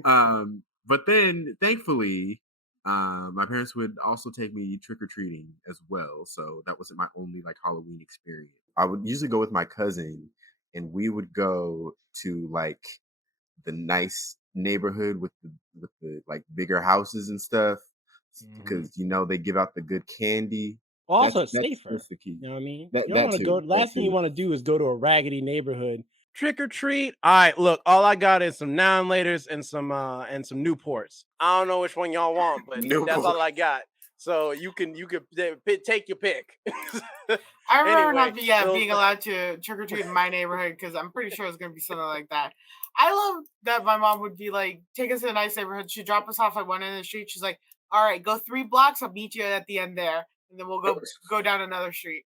things. But then thankfully, my parents would also take me trick or treating as well. So that wasn't my only like Halloween experience. I would usually go with my cousin, and we would go to like the nice neighborhood with the like bigger houses and stuff because they give out the good candy. Also, it's That's safer. the key. You know what I mean? That You don't that want to go. too. That Last thing you too. want to do is go to a raggedy neighborhood. Trick or treat. All right, look, all I got is some now-and-laters and some Newports. I don't know which one y'all want, but that's all I got. So you can take your pick. I remember Anyway, not being allowed to trick or treat in my neighborhood because I'm pretty sure it's gonna be something like that. I love that my mom would be like, take us to a nice neighborhood. She'd drop us off at one end of the street. She's like, all right, go 3 blocks. I'll meet you at the end there, and then we'll go down another street.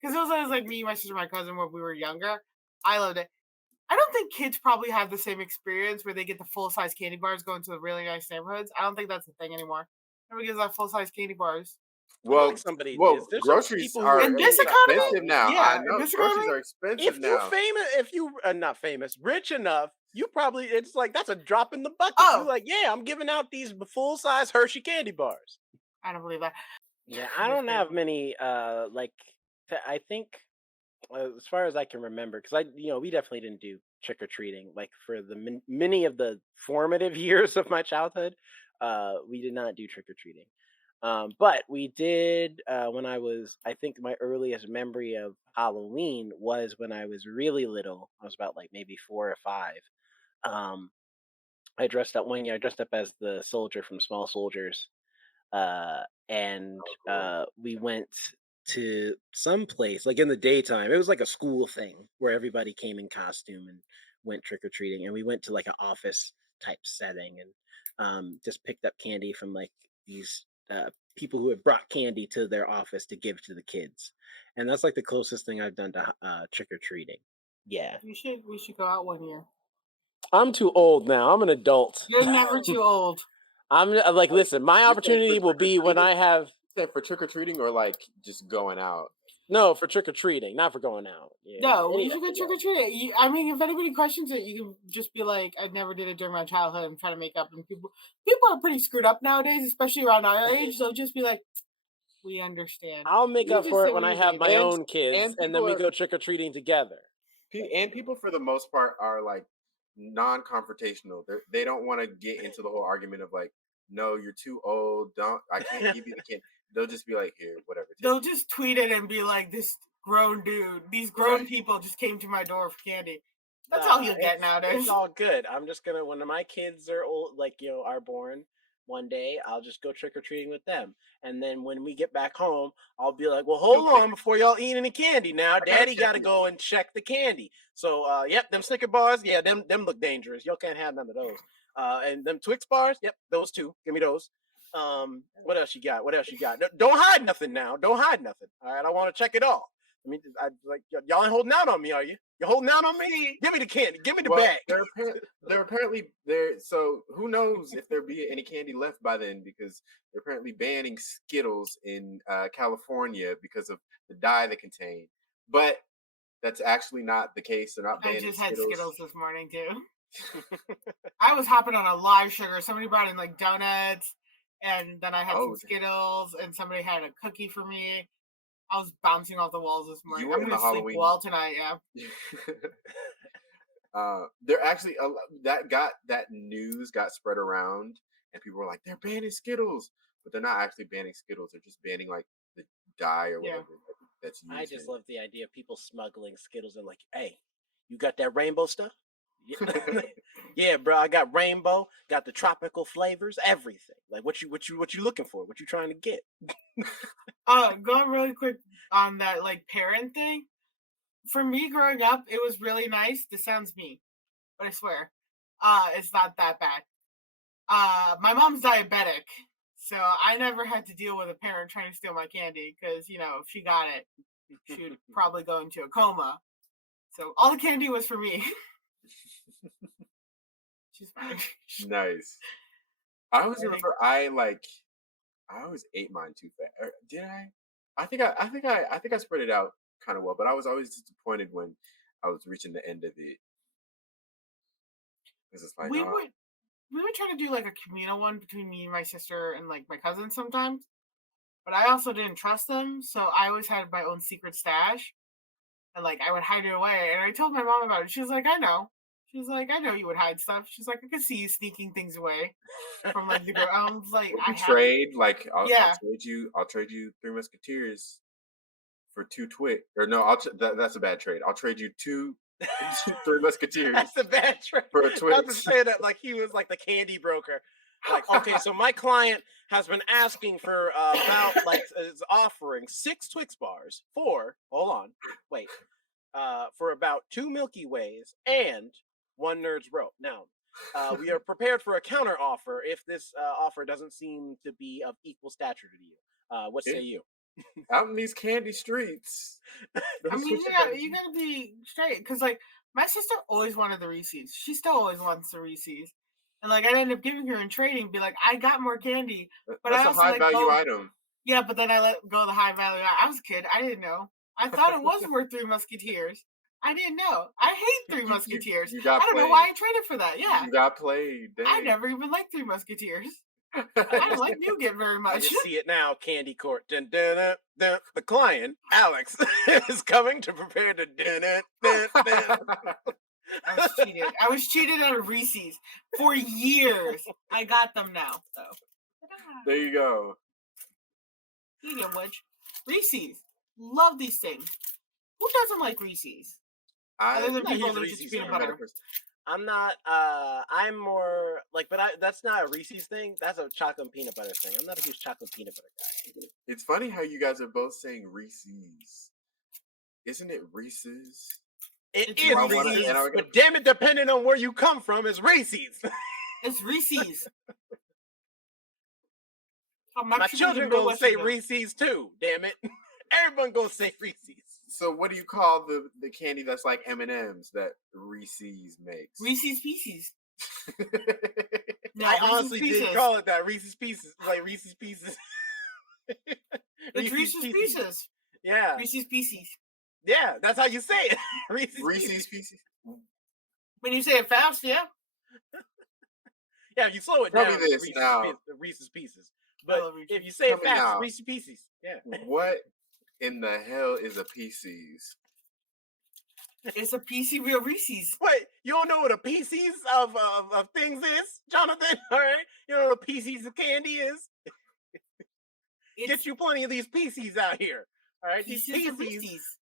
Because it was always like me, my sister, my cousin when we were younger. I loved it. I don't think kids probably have the same experience where they get the full size candy bars going to the really nice neighborhoods. I don't think that's a thing anymore. Nobody gets that full size candy bars. I feel Well, like somebody is. There's some groceries people who are are In getting this that economy? expensive now. Yeah, I In know this groceries economy? are expensive if you now. famous, if you not famous, rich enough, you probably it's like that's a drop in the bucket. Oh. You're like, yeah, I'm giving out these full size Hershey candy bars. I don't believe that. Yeah, I don't have many. I think as far as I can remember, because we definitely didn't do trick or treating like for the many of the formative years of my childhood. We did not do trick or treating. But we did when I think my earliest memory of Halloween was when I was really little. I was about like maybe 4 or 5. Um, I dressed up one year. I dressed up as the soldier from Small Soldiers, and we went to some place like in the daytime. It was like a school thing where everybody came in costume and went trick or treating, and we went to like an office type setting and just picked up candy from like these people who had brought candy to their office to give to the kids, and that's like the closest thing I've done to trick or treating. Yeah, We should go out one year. I'm too old now. I'm an adult. You're never too old. I'm like, listen, my You said opportunity for will be when I have for trick or treating or like just going out. no for trick or treating, not for going out. Yeah. No, you should go trick or treat. I mean, if anybody questions it, you can just be like, "I never did it during my childhood. I'm trying to make up." And people are pretty screwed up nowadays, especially around our age. So just be like, "We understand." I'll make You up just for say it when what I you have think. my And own kids, and then people we are go trick or treating together. and people for the most part are like non-confrontational. They don't want to get into the whole argument of like, no, you're too old. I can't give you the candy. They'll just be like, here, whatever. They'll just tweet it and be like, "This grown dude, these grown people just came to my door for candy." That's all you'll get nowadays. It's all good. I'm just gonna when my kids are old, like are born one day, I'll just go trick or treating with them, and then when we get back home, I'll be like, "Well, hold on, before y'all eat any candy, now, Daddy got to go and check the candy." So, yep, them Snicker bars, yeah, them look dangerous. Y'all can't have none of those. And them Twix bars, yep, those two, give me those. What else you got? What else you got? Don't hide nothing now. Don't hide nothing. All right, I want to check it all. I mean, y'all ain't holding out on me, are you? You're holding out on me? Give me the candy. Give me the bag. They're apparently there. So who knows if there'll be any candy left by then? Because they're apparently banning Skittles in California because of the dye they contain. But that's actually not the case. They're not banning I just Skittles. had Skittles this morning too. I was hopping on a live sugar. Somebody brought in like donuts, and then I had some Skittles, and somebody had a cookie for me. I was bouncing off the walls this morning. I'm gonna sleep well tonight. Yeah. They're actually that news got spread around, and people were like, they're banning Skittles, but they're not actually banning Skittles. They're just banning like the dye or whatever that's used. I just love the idea of people smuggling Skittles and like, hey, you got that rainbow stuff? Yeah, bro, I got rainbow, got the tropical flavors, everything. Like, what you looking for? What you trying to get? Going really quick on that like parent thing. For me growing up, it was really nice. This sounds mean, but I swear, it's not that bad. My mom's diabetic, so I never had to deal with a parent trying to steal my candy because if she got it, she'd probably go into a coma. So all the candy was for me. She's fine. Nice. I always remember I always ate mine too fast. Did I? I think I spread it out kind of well, but I was always disappointed when I was reaching the end of it. It's just like, We oh, would try to do like a communal one between me and my sister and like my cousins sometimes. But I also didn't trust them, so I always had my own secret stash, and like I would hide it away. And I told my mom about it. She was like, "I know." She's like, "I know you would hide stuff." She's like, "I could see you sneaking things away from like the girl." I was like, would "I we have." trade? Like, Yeah. I'll trade you Three Musketeers for two Twix. Or no, that's a bad trade. I'll trade you two Three Musketeers That's a bad trade. for a Not to Twix. say that like he was like the candy broker. Like, okay, so my client has been asking for about like is offering 6 Twix bars for for about 2 Milky Ways and 1 Nerd's Rope. Now, we are prepared for a counter offer if this offer doesn't seem to be of equal stature to you. What say you? Out in these candy streets. I mean, you gotta be straight because like my sister always wanted the Reese's. She still always wants the Reese's, and like I ended up giving her in trading, be like, I got more candy, but That's I a also high let value go. item. Yeah, but then I let go of the high value. I was a kid. I didn't know. I thought it was worth Three Musketeers. I didn't know. I hate Three Musketeers. You I got don't know played. why I traded for that. Yeah, You got played. I Dang. never even liked Three Musketeers. I don't like Nougat very I much. just see it now, Candy Court. Dun, dun, dun, dun. The client, Alex, is coming to prepare to dun, dun, dun, dun. I was cheated out of Reese's for years. I got them now, though. There you go. Speaking of which, Reese's. Love these things. Who doesn't like Reese's? Other than not people huge that just Reese's peanut fan. butter. I'm not. I'm more like, but that's not a Reese's thing. That's a chocolate and peanut butter thing. I'm not a huge chocolate peanut butter guy. It's funny how you guys are both saying Reese's. Isn't it Reese's? It It's is Reese's. Reese's, but damn it, depending on where you come from, it's Reese's. It's Reese's. My children gonna say Reese's too. Damn it, everyone gonna say Reese's. So what do you call the candy that's like M&Ms that Reese's makes? Reese's Pieces. No, I honestly didn't call it that. Reese's Pieces, like Reese's Pieces. It's Reese's Pieces. Yeah. Reese's Pieces. Yeah, that's how you say it. Reese's Pieces. When you say it fast, yeah. Yeah, you slow it Tell down. Me this now. Reese's Pieces. But if you say it fast, now, it's Reese's Pieces. Yeah. What in the hell is a Pieces? It's a PC real Reese's. Wait, you don't know what a Pieces of things is, Jonathan? All right, you don't know what Pieces of candy is. Get you plenty of these Pieces out here. All right, these Pieces.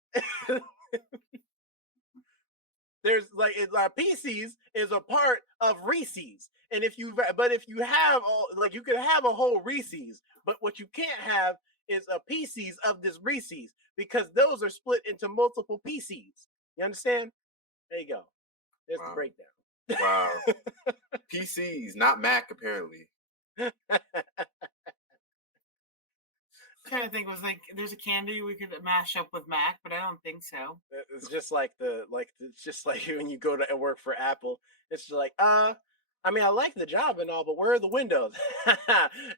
There's like Pieces is a part of Reese's, and if you have you could have a whole Reese's, but what you can't have is a Pieces of this Reese's because those are split into multiple Pieces. You understand? There you go. There's the breakdown. Wow. PCs, not Mac, apparently. Trying to think, was like there's a candy we could mash up with Mac, but I don't think so. It's just like it's just like when you go to work for Apple. It's just like I mean I like the job and all, but where are the windows?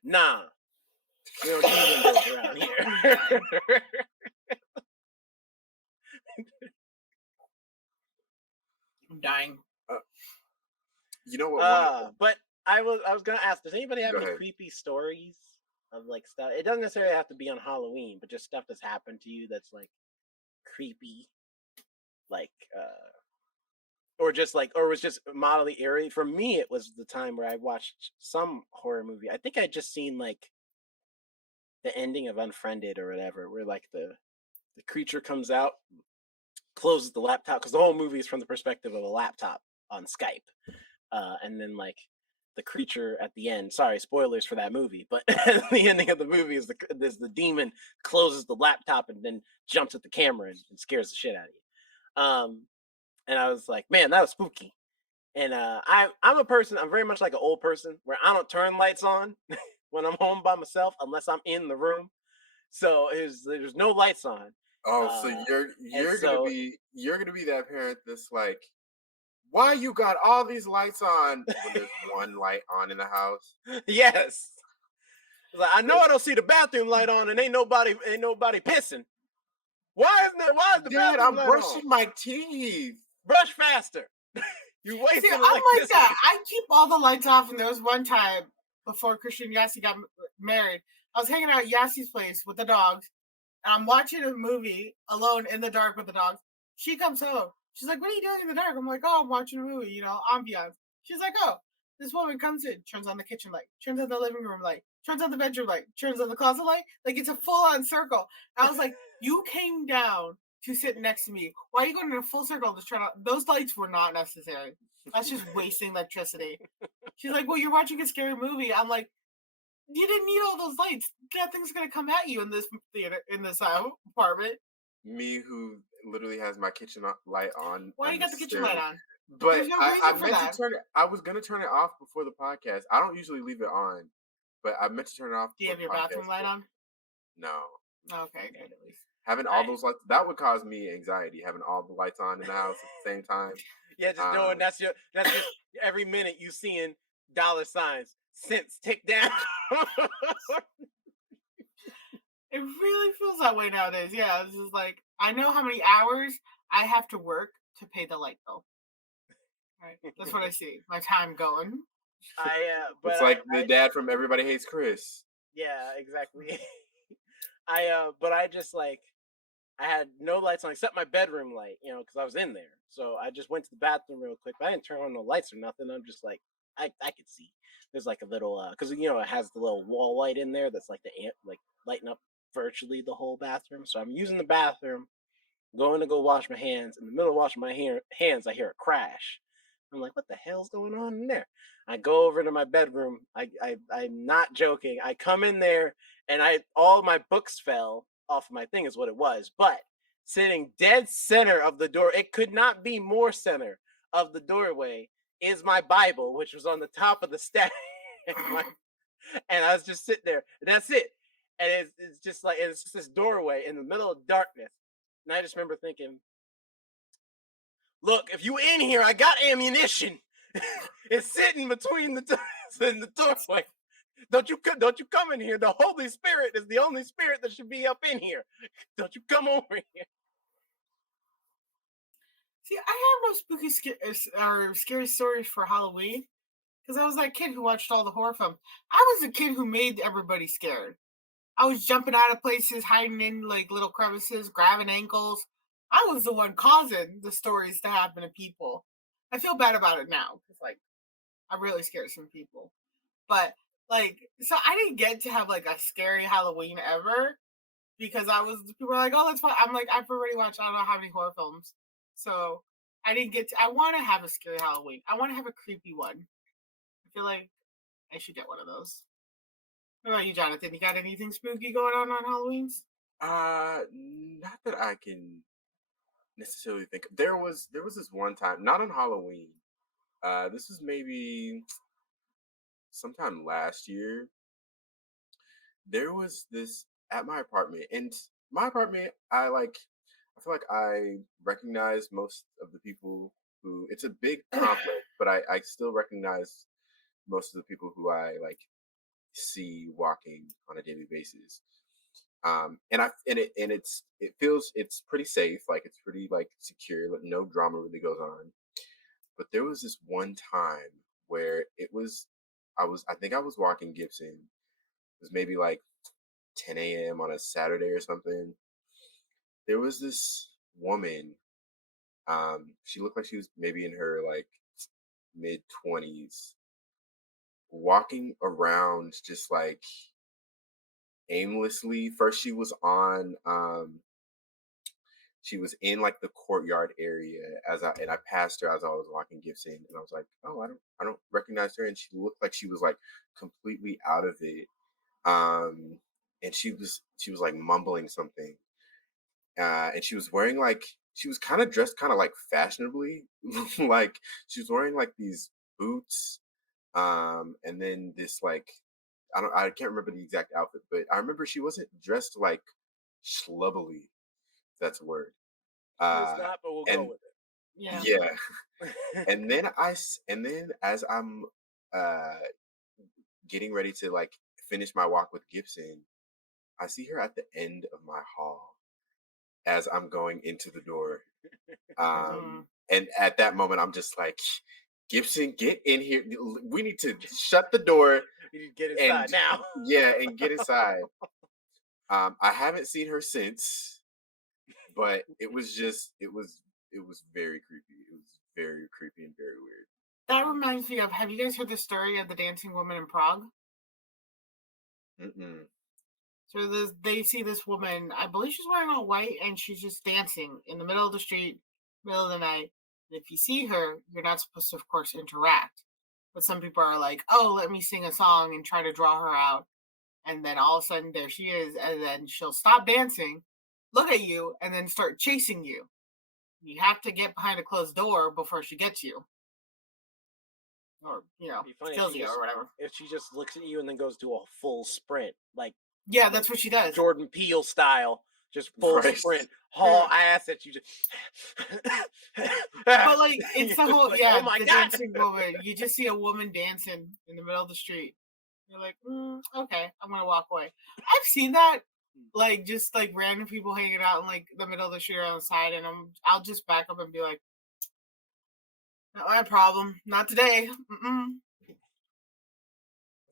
Nah, we don't need windows around here. I'm dying. You know what? But I was gonna ask, does anybody have any creepy stories of like stuff? It doesn't necessarily have to be on Halloween, but just stuff that's happened to you that's like creepy, like or was just mildly eerie. For me, it was the time where I watched some horror movie. I think I'd just seen like the ending of Unfriended or whatever, where like the creature comes out, closes the laptop, because the whole movie is from the perspective of a laptop on Skype, and then like the creature at the end. Sorry, spoilers for that movie, but the ending of the movie is the demon closes the laptop and then jumps at the camera and scares the shit out of you. And I was like, man, that was spooky. And I'm a person. I'm very much like an old person where I don't turn lights on when I'm home by myself unless I'm in the room. So there's no lights on. Oh, so you're gonna be that parent that's like, why you got all these lights on when there's one light on in the house? Yes. Like, I know I don't see the bathroom light on, and ain't nobody pissing. Why is the Dad, bathroom I'm light brushing on? my teeth. Brush faster. You're wasting See, I'm electricity. like that. I keep all the lights off, and there was one time before Christian and Yassi got married, I was hanging out at Yassi's place with the dogs, and I'm watching a movie alone in the dark with the dogs. She comes home. She's like, "What are you doing in the dark?" I'm like, "Oh, I'm watching a movie, ambiance." She's like, "Oh." This woman comes in, turns on the kitchen light, turns on the living room light, turns on the bedroom light, turns on the closet light. Like, it's a full-on circle. I was like, "You came down to sit next to me. Why are you going in a full circle to turn on?" Those lights were not necessary. That's just wasting electricity. She's like, "Well, you're watching a scary movie." I'm like, "You didn't need all those lights. Nothing's gonna come at you in this theater, in this apartment." Me, who literally has my kitchen light on. Why you got the kitchen light on? But There's no I reason for meant that. to turn it. I was gonna turn it off before the podcast. I don't usually leave it on, but I meant to turn it off. Do you have your bathroom light on? No. Okay, good at least. Having all those lights, that would cause me anxiety. Having all the lights on in the house at the same time. Yeah, just knowing that's just every minute you seeing $signs, cents tick down. It really feels that way nowadays. Yeah, it's just like I know how many hours I have to work to pay the light bill. Right, that's what I see. My time going. But it's like the dad from Everybody Hates Chris. Yeah, exactly. But I just like I had no lights on except my bedroom light, because I was in there. So I just went to the bathroom real quick. But I didn't turn on no lights or nothing. I'm just like, I could see. There's like a little, because it has the little wall light in there that's like like lighting up virtually the whole bathroom. So I'm using the bathroom, going to go wash my hands. In the middle of washing my hands, I hear a crash. I'm like, what the hell's going on in there? I go over to my bedroom. I'm not joking. I come in there and all my books fell off my thing is what it was. But sitting dead center of the door, it could not be more center of the doorway, is my Bible, which was on the top of the stack. And I was just sitting there. That's it. And it's just like, it's just this doorway in the middle of darkness. And I just remember thinking, look, if you in here, I got ammunition. It's sitting between the doorway. Don't you come in here. The Holy Spirit is the only spirit that should be up in here. Don't you come over here. See, I have no spooky or scary stories for Halloween because I was that kid who watched all the horror films. I was a kid who made everybody scared. I was jumping out of places, hiding in like little crevices, grabbing ankles. I was the one causing the stories to happen to people. I feel bad about it now because like I really scared some people. But like, so I didn't get to have like a scary Halloween ever because people were like, "Oh, that's fine." I'm like, I've already watched. I don't know how many horror films, so I didn't get to. I want to have a scary Halloween. I want to have a creepy one. I feel like I should get one of those. What about you, Jonathan? You got anything spooky going on Halloween's? Not that I can necessarily think of. There was this one time, not on Halloween. This was maybe sometime last year. There was this at my apartment, and my apartment, I feel like I recognize most of the people who. It's a big conflict, but I still recognize most of the people who I like see walking on a daily basis. It's pretty safe, like it's pretty like secure, like no drama really goes on. But there was this one time where I think I was walking Gibson. It was maybe like 10 a.m. on a Saturday or something. There was this woman. She looked like she was maybe in her like mid-20s, walking around just like aimlessly. First, she was in like the courtyard area and I passed her as I was walking Gibson, and I was like, oh, I don't recognize her, and she looked like she was like completely out of it. And she was like mumbling something, and she was wearing like she was kind of dressed kind of like fashionably, like she was wearing like these boots, and then this like I can't remember the exact outfit, but I remember she wasn't dressed like schlubbily. If that's a word. It's not, but we'll go with it. Yeah. And then as I'm getting ready to like finish my walk with Gibson, I see her at the end of my hall as I'm going into the door. And at that moment, I'm just like, Gibson, get in here. We need to shut the door. You need to get inside now. Yeah, and get inside. I haven't seen her since, but it was very creepy. It was very creepy and very weird. That reminds me of, have you guys heard the story of the dancing woman in Prague? Mm-mm. So they see this woman, I believe she's wearing all white, and she's just dancing in the middle of the street, middle of the night. And if you see her, you're not supposed to, of course, interact. But some people are like, oh, let me sing a song and try to draw her out. And then all of a sudden, there she is. And then she'll stop dancing, look at you, and then start chasing you. You have to get behind a closed door before she gets you. Or, kills you or whatever. If she just looks at you and then goes to a full sprint, like, yeah, that's what she does. Jordan Peele style, just full sprint, haul ass at you. Just but like, it's the whole, like, yeah, oh my the God. dancing woman. You just see a woman dancing in the middle of the street. You're like, okay, I'm gonna walk away. I've seen that, like, just like random people hanging out in like the middle of the street or on the side, and I'll just back up and be like, not my problem, not today. It's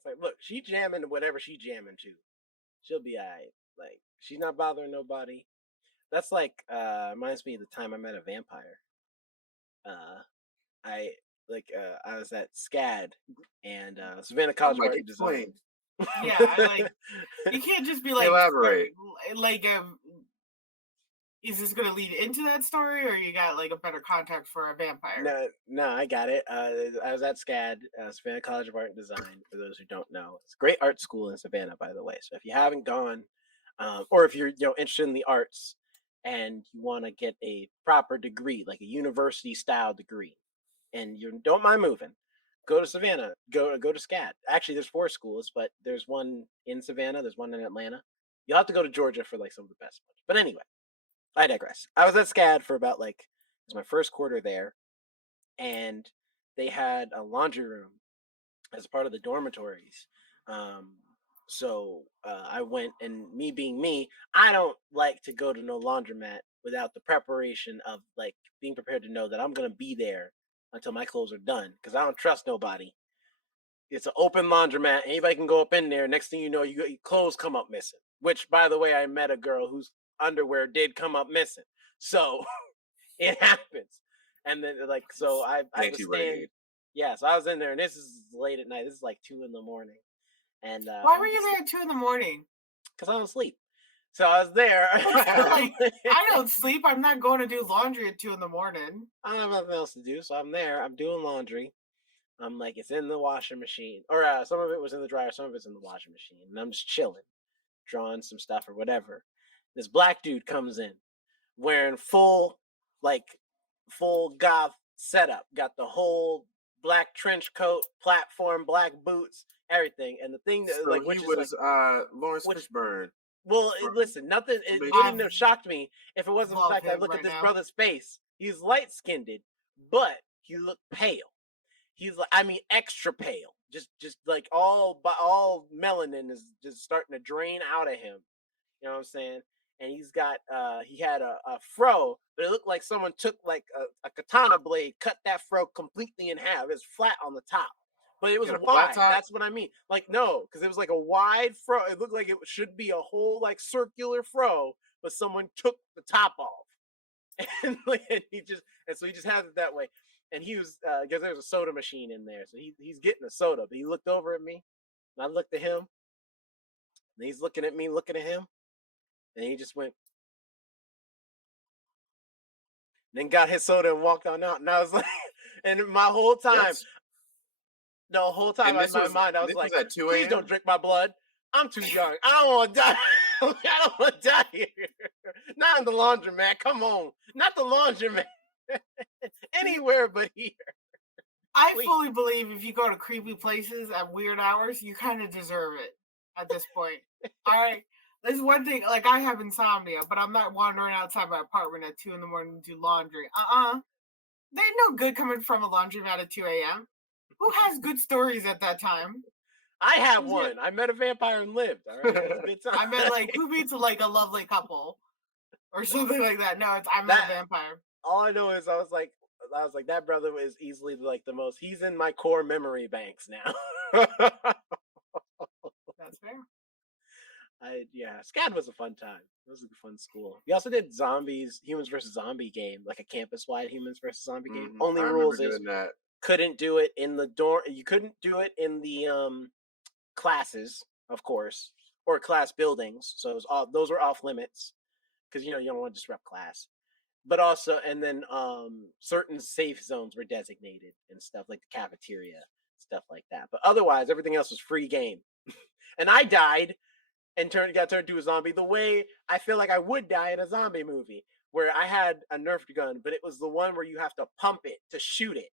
like, look, she jamming whatever she jamming to. She'll be alright. Like, she's not bothering nobody. That's like reminds me of the time I met a vampire. I was at SCAD and Savannah College of Art and Design. Yeah, you can't just be like, elaborate. Like, is this going to lead into that story, or you got like a better context for a vampire? No, I got it. I was at SCAD, Savannah College of Art and Design. For those who don't know, it's a great art school in Savannah, by the way. So if you haven't gone, or if you're interested in the arts and you want to get a proper degree, like a university style degree, and you don't mind moving, go to Savannah. Go to SCAD. Actually, there's 4 schools, but there's one in Savannah. There's one in Atlanta. You'll have to go to Georgia for like some of the best ones. But anyway, I digress. I was at SCAD for about it was my first quarter there, and they had a laundry room as part of the dormitories. So I went, and me being me, I don't like to go to no laundromat without the preparation of like being prepared to know that I'm gonna be there until my clothes are done, because I don't trust nobody. It's an open laundromat. Anybody can go up in there. Next thing you know, your clothes come up missing. Which, by the way, I met a girl whose underwear did come up missing. So it happens. And then so I was staying. Yeah, so I was in there, and this is late at night. This is like 2 a.m. And why were you there at 2 a.m? Because I don't sleep. So I was there. I don't sleep. I'm not going to do laundry at 2 a.m. I don't have nothing else to do, so I'm there. I'm doing laundry. I'm like, it's in the washing machine, or some of it was in the dryer, some of it's in the washing machine, and I'm just chilling, drawing some stuff or whatever. This black dude comes in, wearing full goth setup, got the whole black trench coat, platform, black boots, everything, and the thing that so which was Lawrence Fishburne. Well, listen, nothing. It wouldn't have shocked me if it wasn't the fact that I look at this brother's face. He's light skinned, but he looked pale. He's extra pale. Just like all melanin is just starting to drain out of him. You know what I'm saying? And he's got he had a fro, but it looked like someone took like a katana blade, cut that fro completely in half. It's flat on the top, but it was wide. That's what I mean. Like, no, because it was like a wide fro. It looked like it should be a whole like circular fro, but someone took the top off, and so he just has it that way. And he was because there's a soda machine in there, so he's getting a soda. But he looked over at me, and I looked at him, and he's looking at me, looking at him. And he just went, then got his soda and walked on out. And I was like, and my whole time, the whole time in my mind, I was like, please don't drink my blood. I'm too young. I don't want to die. I don't want to die here. Not in the laundromat. Come on. Not the laundromat. Anywhere but here. I fully believe if you go to creepy places at weird hours, you kind of deserve it at this point. All right. There's one thing, like I have insomnia, but I'm not wandering outside my apartment at 2 a.m. to do laundry. There's no good coming from a laundromat at 2 a.m. Who has good stories at that time? I have one. I met a vampire and lived. All right, it was a good time. I meant like who meets like a lovely couple or something like that. No, it's I met a vampire. All I know is I was like that brother was easily like the most. He's in my core memory banks now. That's fair. SCAD was a fun time. It was a fun school. We also did humans versus zombie game, like a campus-wide humans versus zombie game. Only rules is couldn't do it in the dorm. You couldn't do it in the classes, of course, or class buildings. So it was those were off limits because you don't want to disrupt class. But also, and then certain safe zones were designated and stuff like the cafeteria, stuff like that. But otherwise, everything else was free game. And I died and got turned into a zombie the way I feel like I would die in a zombie movie, where I had a Nerf gun, but it was the one where you have to pump it to shoot it.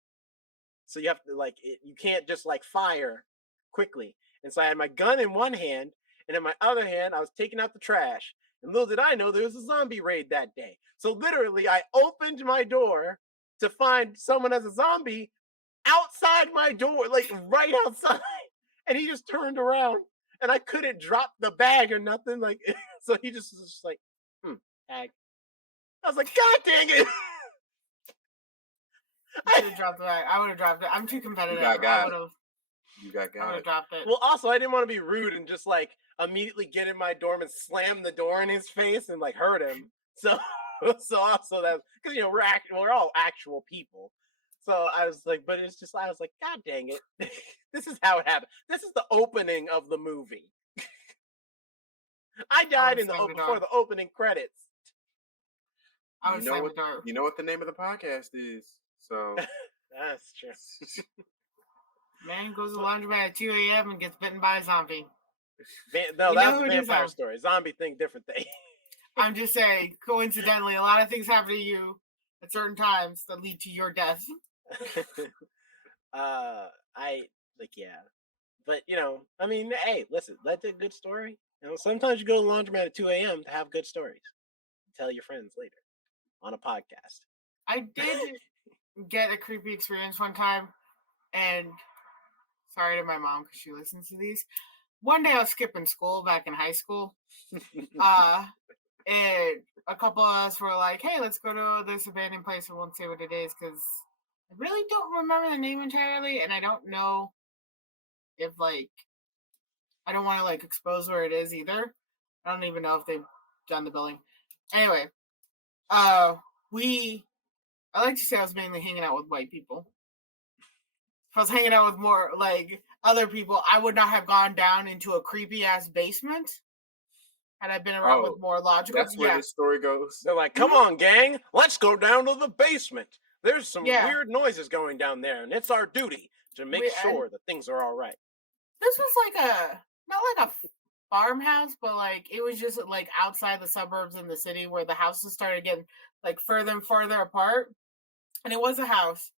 So you have to you can't just fire quickly. And so I had my gun in one hand, and in my other hand, I was taking out the trash. And little did I know there was a zombie raid that day. So literally, I opened my door to find someone as a zombie outside my door, right outside. And he just turned around, and I couldn't drop the bag or nothing. So he just was just bag. I was like, God dang it. I should have dropped the bag. I would have dropped it. I'm too competitive. You got I would have dropped it. Well, also, I didn't want to be rude and just immediately get in my dorm and slam the door in his face and hurt him. So also that because we're all actual people. So I was like, but it's just I was like, God dang it, this is how it happened. This is the opening of the movie. I died before the opening credits. I was you know what the name of the podcast is. So that's true. Man goes to the laundromat at 2 a.m. and gets bitten by a zombie. No, that's a vampire story. Zombie thing, different thing. I'm just saying, coincidentally, a lot of things happen to you at certain times that lead to your death. But I mean, hey, listen, that's a good story. Sometimes you go to the laundromat at 2 a.m. to have good stories. Tell your friends later on a podcast. I did get a creepy experience one time, and sorry to my mom because she listens to these. One day I was skipping school back in high school. And a couple of us were like, hey, let's go to this abandoned place. I won't say what it is because I really don't remember the name entirely. And I don't know if I don't want to expose where it is either. I don't even know if they've done the building. Anyway, I like to say I was mainly hanging out with white people. If I was hanging out with more other people, I would not have gone down into a creepy ass basement. Had I been around with more logical, that's where the story goes. They're like, "Come on, gang, let's go down to the basement. There's some weird noises going down there, and it's our duty to make sure that things are all right." This was not like a farmhouse, but it was just outside the suburbs in the city where the houses started getting further and farther apart, and it was a house,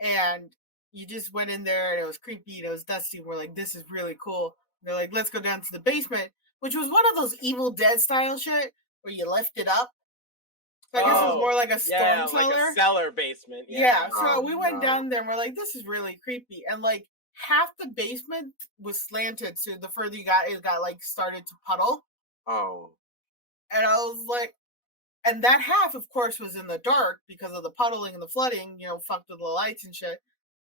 and you just went in there and it was creepy and it was dusty. And we're like, this is really cool. And they're like, let's go down to the basement, which was one of those Evil Dead style shit where you lift it up. So I guess it was more like a storm cellar. Like a cellar basement. Yeah. So we went down there and we're like, this is really creepy. And half the basement was slanted, so the further you got, it got started to puddle. Oh. And I was like, and that half, of course, was in the dark because of the puddling and the flooding, fucked with the lights and shit.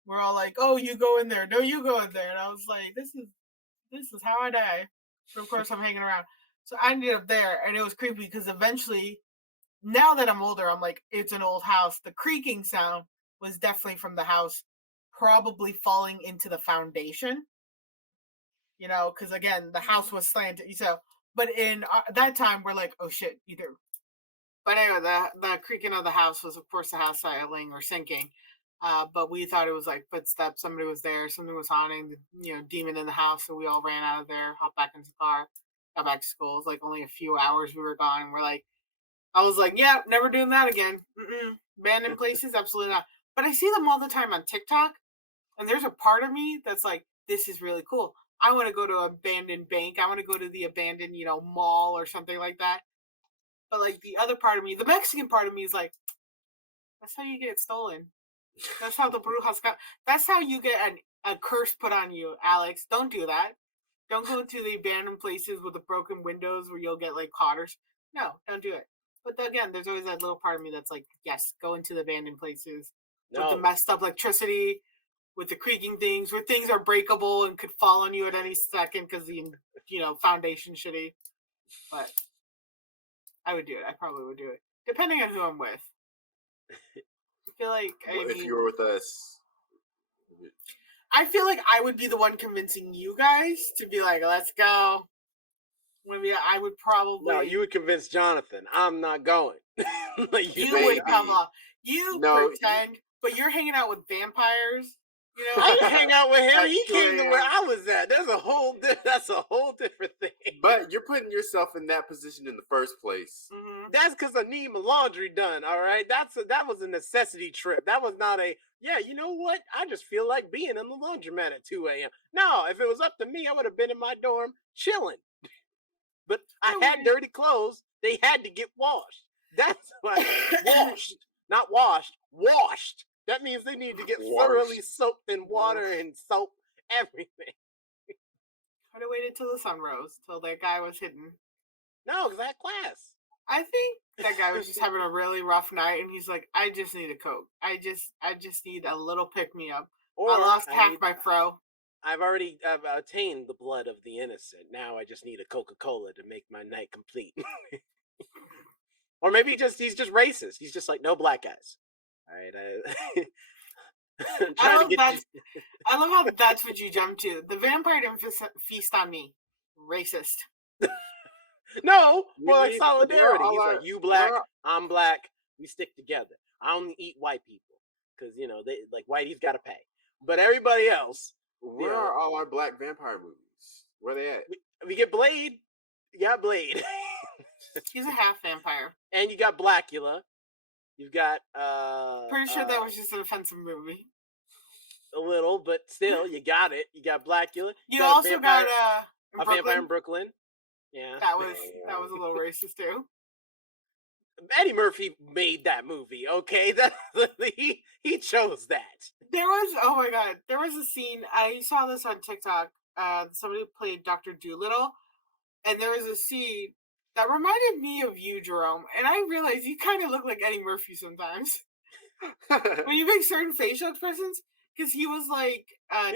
We're all like, oh, you go in there. No, you go in there. And I was like, this is how I die. So of course I'm hanging around. So I ended up there, and it was creepy because eventually, now that I'm older, I'm like, it's an old house. The creaking sound was definitely from the house, probably falling into the foundation. Because again, the house was slanted. So, but in that time, we're like, oh shit, either. But anyway, the creaking of the house was, of course, the house settling or sinking. But we thought it was footsteps. Somebody was there. Somebody was haunting the demon in the house. So we all ran out of there, hopped back into the car, got back to school. It was only a few hours we were gone. And I was like, yeah, never doing that again. Abandoned places, absolutely not. But I see them all the time on TikTok. And there's a part of me that's like, this is really cool. I want to go to an abandoned bank. I want to go to the abandoned, mall or something like that. But the other part of me, the Mexican part of me is like, that's how you get stolen. That's how the brujas got. That's how you get a curse put on you, Alex. Don't do that. Don't go to the abandoned places with the broken windows where you'll get like caught or. No, don't do it. But again, there's always that little part of me that's like, yes, go into the abandoned places with the No, messed up electricity, with the creaking things, where things are breakable and could fall on you at any second because the foundation shitty. But I would do it. I probably would do it, depending on who I'm with. I feel like If you were with us, I feel like I would be the one convincing you guys to be like, let's go. Maybe I would probably. no, you would convince Jonathan. I'm not going. Like, You Maybe. would come off. You No, pretend, but you're hanging out with vampires. You know, I didn't hang out with him. That's He came to true. where I was at. That's a whole different thing. but you're putting yourself in that position in the first place. Mhm. That's because I need my laundry done. All right, that was a necessity trip. That was not a You know what? I just feel like being in the laundromat at 2 a.m. No, if it was up to me, I would have been in my dorm chilling. But I had dirty clothes. They had to get washed. That's why washed, not washed. Washed. That means they need to get thoroughly soaked in water and soap. Everything. I'd have waited till the sun rose, till that guy was hidden. No, because I had class. I think that guy was just having a really rough night, and he's like, "I just need a Coke. I just need a little pick me up. Or I lost half my fro." I've already attained the blood of the innocent. Now I just need a Coca-Cola to make my night complete. Or maybe he's just racist. He's just like, no black guys. All right. I love how that's what you jumped to. The vampire didn't feast on me. Racist. No, more like We're solidarity. all He's our- like, you black, we're- I'm black. We stick together. I only eat white people because they like whitey's got to pay. But everybody else, Where are all our black vampire movies? Where they at? we get Blade. You got Blade. He's a half vampire. And you got Blackula. You've got Pretty sure that was just an offensive movie. a little, but still, you got it. You got Blackula. You also got a vampire in Brooklyn. Yeah, that was a little racist too. Eddie Murphy made that movie. Okay, he chose that. There was a scene. I saw this on TikTok. Somebody played Dr. Doolittle, and there was a scene that reminded me of you, Jerome. And I realized you kind of look like Eddie Murphy sometimes when you make certain facial expressions. Because he was like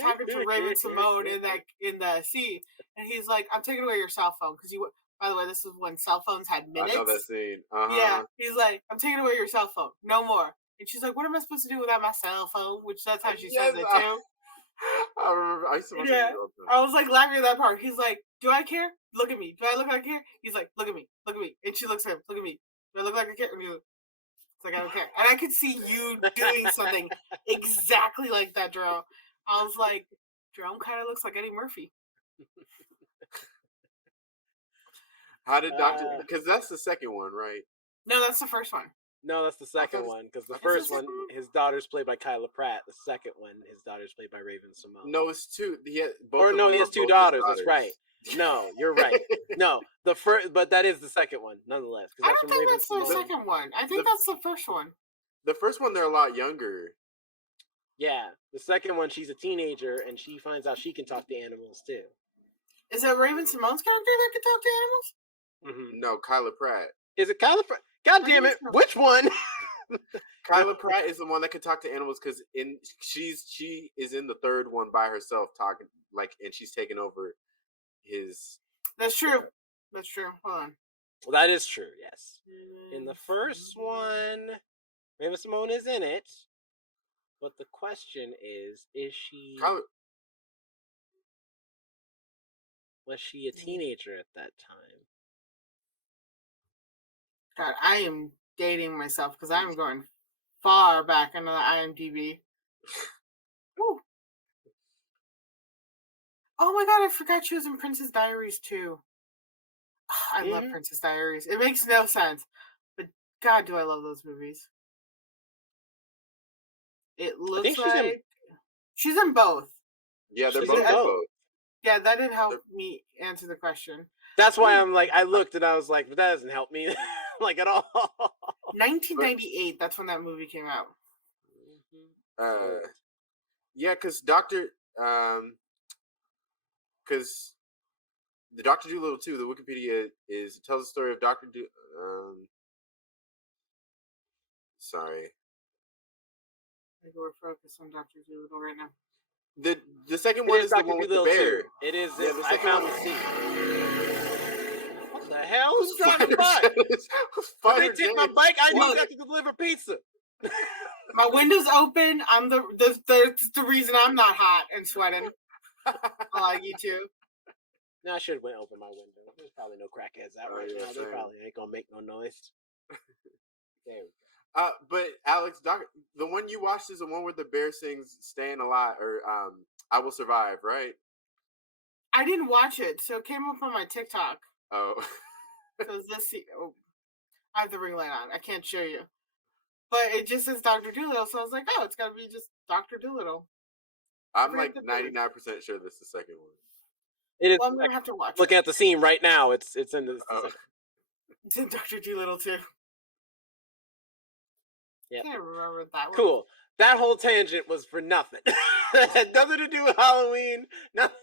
talking to Raven Simone in the scene, and he's like, "I'm taking away your cell phone," because you. By the way, this was when cell phones had minutes. I know that scene. Yeah, he's like, "I'm taking away your cell phone, no more." And she's like, "What am I supposed to do without my cell phone?" Which that's how she says it too. I remember. I used to Yeah, I was like laughing at that part. He's like, "Do I care? Look at me. Do I look like I care?" He's like, "Look at me. Look at me." And she looks at him. "Look at me. Do I look like I care?" And he's like, "It's like I don't care." And I could see you doing something exactly like that, Jerome. I was like, Jerome kind of looks like Eddie Murphy. How did Doctor? Because that's the second one, right? No, that's the first one. No, that's the second one. Because the first one, his daughter's played by Kyla Pratt. The second one, his daughter's played by Raven Simone. No, it's two. He has two daughters. That's right. No, you're right. No, the first, but that is the second one, nonetheless. I don't think that's the second one. I think that's the first one. The first one, they're a lot younger. Yeah, the second one, she's a teenager and she finds out she can talk to animals too. Is it Raven Simone's character that can talk to animals? Mm-hmm. No, Kyla Pratt. Is it Kyla Pratt? God damn it! Which one? Kyla Pratt is the one that can talk to animals because she is in the third one by herself talking and she's taking over his. That's true. That's true. Hold on. Well, that is true. Yes. In the first one, Raven Simone is in it, but the question is she? Was she a teenager at that time? God, I am dating myself because I'm going far back into the IMDb. Woo. Oh my god, I forgot she was in Princess Diaries too. I love Princess Diaries. It makes no sense, but God, do I love those movies. It looks like she's in both. Yeah, they're both in both. Yeah, that didn't help me answer the question. That's why I'm like, I looked and I was like, but that doesn't help me like at all. 1998, that's when that movie came out. Yeah, because because the Doctor Dolittle 2, the Wikipedia tells the story of Doctor sorry. I think we're focused on Dr. Dolittle right now. The second one is the Dr. one with the Dolittle bear. 2. It is. Yeah, the I second found one. the scene. What the hell? Who's driving by? Spider Did they take my Jay. bike? I Look. need that to deliver pizza. My window's open. I'm the reason I'm not hot and sweating. Like you too. No, I should have open my window. There's probably no crackheads out right yeah, now. They same. probably ain't gonna make no noise. There we go. But Alex, the one you watched is the one where the bear sings "Staying Alive" or "I Will Survive," right? I didn't watch it, so it came up on my TikTok. Oh, Because I have the ring light on. I can't show you, but it just says Dr. Dolittle, so I was like, oh, it's gotta be just Dr. Dolittle. I'm like 99% sure this is the second one. It is. Well, I'm gonna have to watch Looking it. at the scene right now. It's in the. Oh. It's in Dr. Dolittle too. Yeah. I can't remember that one. Cool. That whole tangent was for nothing. It had nothing to do with Halloween. Nothing.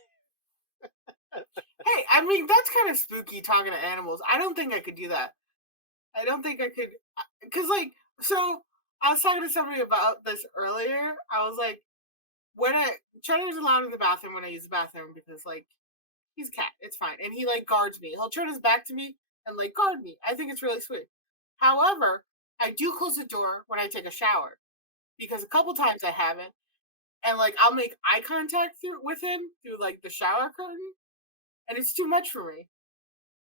Hey, I mean, that's kind of spooky talking to animals. I don't think I could do that. I don't think I could. Because, like, so I was talking to somebody about this earlier. I was like, Cheddar's allowed in the bathroom when I use the bathroom because, like, he's a cat. It's fine. And he, like, guards me. He'll turn his back to me and, like, guard me. I think it's really sweet. However, I do close the door when I take a shower because a couple times I haven't. And, like, I'll make eye contact with him through, like, the shower curtain. And it's too much for me.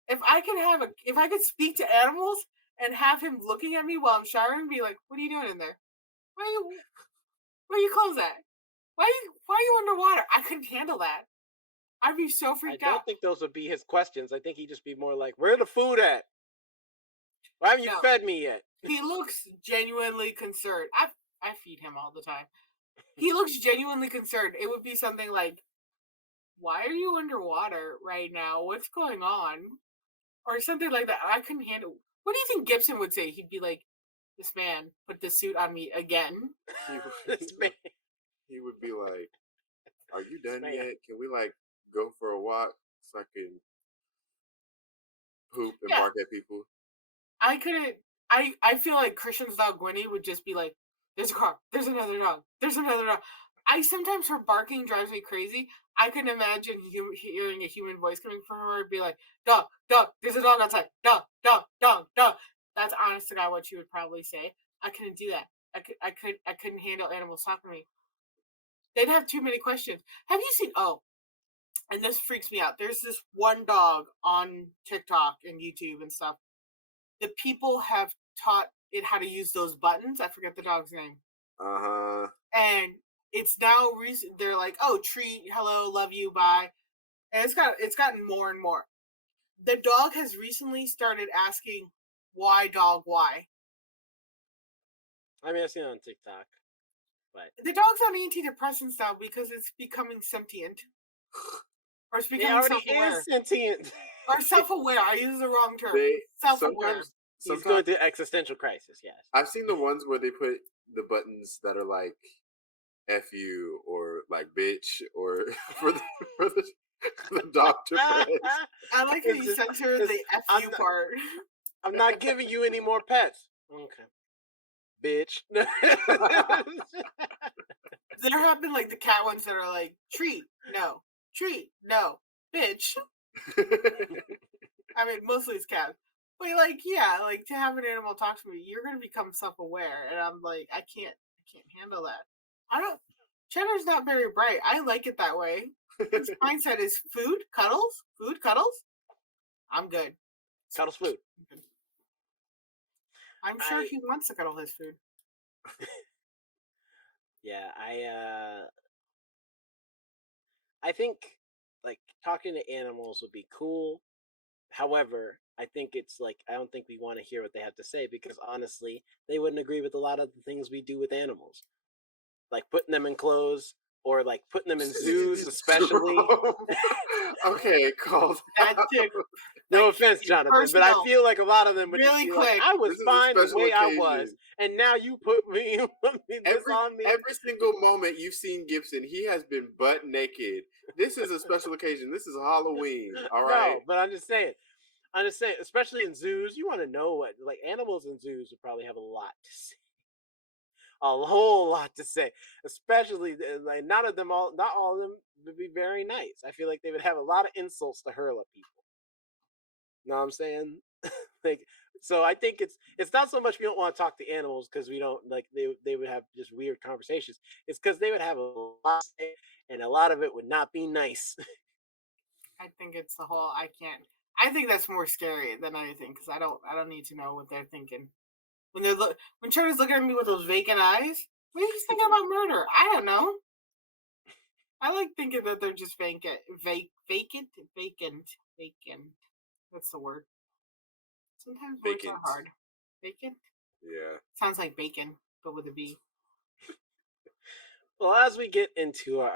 If I could speak to animals and have him looking at me while I'm showering and be like, what are you doing in there? Where are you clothes at? Why are you underwater? I couldn't handle that. I'd be so freaked out. I don't think those would be his questions. I think he'd just be more like, where's the food at? Why haven't you fed me yet? He looks genuinely concerned. I feed him all the time. He looks genuinely concerned. It would be something like, why are you underwater right now? What's going on? Or something like that. I couldn't handle. What do you think Gibson would say? He'd be like, this man put this suit on me again. This man. He would be like, are you done yet? Can we, like, go for a walk so I can poop and bark at people? I couldn't. I feel like Christian's dog Winnie would just be like, there's a car. There's another dog. There's another dog. Sometimes her barking drives me crazy. I can imagine hearing a human voice coming from her and be like, dog, there's a dog outside. Dog. That's honest to God what she would probably say. I couldn't do that. I couldn't handle animals talking to me. They'd have too many questions. Have you seen, and this freaks me out. There's this one dog on TikTok and YouTube and stuff. The people have taught it how to use those buttons. I forget the dog's name. Uh-huh. And it's now recent. They're like, oh, treat, hello, love you, bye. And it's gotten more and more. The dog has recently started asking, why, dog, why? I mean, I've seen it on TikTok. But the dog's on antidepressants now because it's becoming sentient. Or it's becoming self-aware. Is sentient. Or self-aware. I use the wrong term. Self-aware. He's going through existential crisis, yes. I've seen the ones where they put the buttons that are like F you or like bitch or for the dog to press. I like how you censor the F you part. I'm not giving you any more pets. Okay. Bitch. There have been like the cat ones that are like, treat, no, bitch. I mean, mostly it's cats. But like, yeah, like to have an animal talk to me, you're gonna become self-aware, and I'm like, I can't handle that. Cheddar's not very bright. I like it that way. His mindset is food, cuddles. I'm good. Cuddles food. I'm sure he wants to cuddle his food. Yeah, I think like talking to animals would be cool. However, I think it's like I don't think we want to hear what they have to say because honestly, they wouldn't agree with a lot of the things we do with animals. Like putting them in clothes, or like putting them in zoos, especially. Okay, called. That too. No Like, offense, Jonathan, but I personal. feel like a lot of them would just Really be like, quick. I was This is a fine the special way I occasion. was, and now you put me this on me. Every single moment you've seen Gibson, he has been butt naked. This is a special occasion. This is Halloween. All right. No, but I'm just saying, especially in zoos, you want to know what like animals in zoos would probably have a lot to say. A whole lot to say, especially like not all of them would be very nice. I feel like they would have a lot of insults to hurl at people. Know what I'm saying? Like, so I think it's not so much we don't want to talk to animals because we don't like they would have just weird conversations. It's because they would have a lot to say, and a lot of it would not be nice. I think it's the whole. I think that's more scary than anything because I don't need to know what they're thinking. When Charlie's looking at me with those vacant eyes, maybe he's thinking about murder. I don't know. I like thinking that they're just vacant. That's the word. Sometimes words Vacant. are hard. Vacant? Yeah. Sounds like bacon, but with a B. Well, as we get into our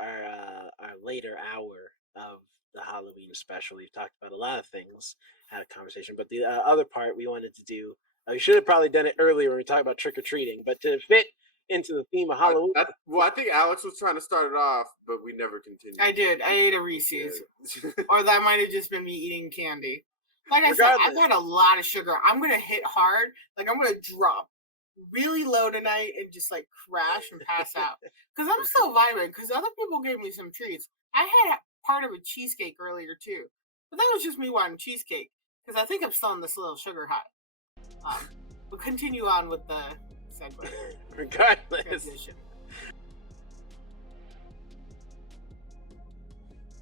later hour of the Halloween special, we've talked about a lot of things, had a conversation, but the other part we wanted to do. We should have probably done it earlier when we talked about trick or treating, but to fit into the theme of Halloween. I think Alex was trying to start it off, but we never continued. I did. I ate a Reese's. Yeah. Or that might have just been me eating candy. Like I said, I've had a lot of sugar. I'm going to hit hard. Like I'm going to drop really low tonight and just like crash and pass out. Because I'm still vibing. Because other people gave me some treats. I had part of a cheesecake earlier too. But that was just me wanting cheesecake. Because I think I'm still on this little sugar high. We'll continue on with the segue. Regardless. Transition.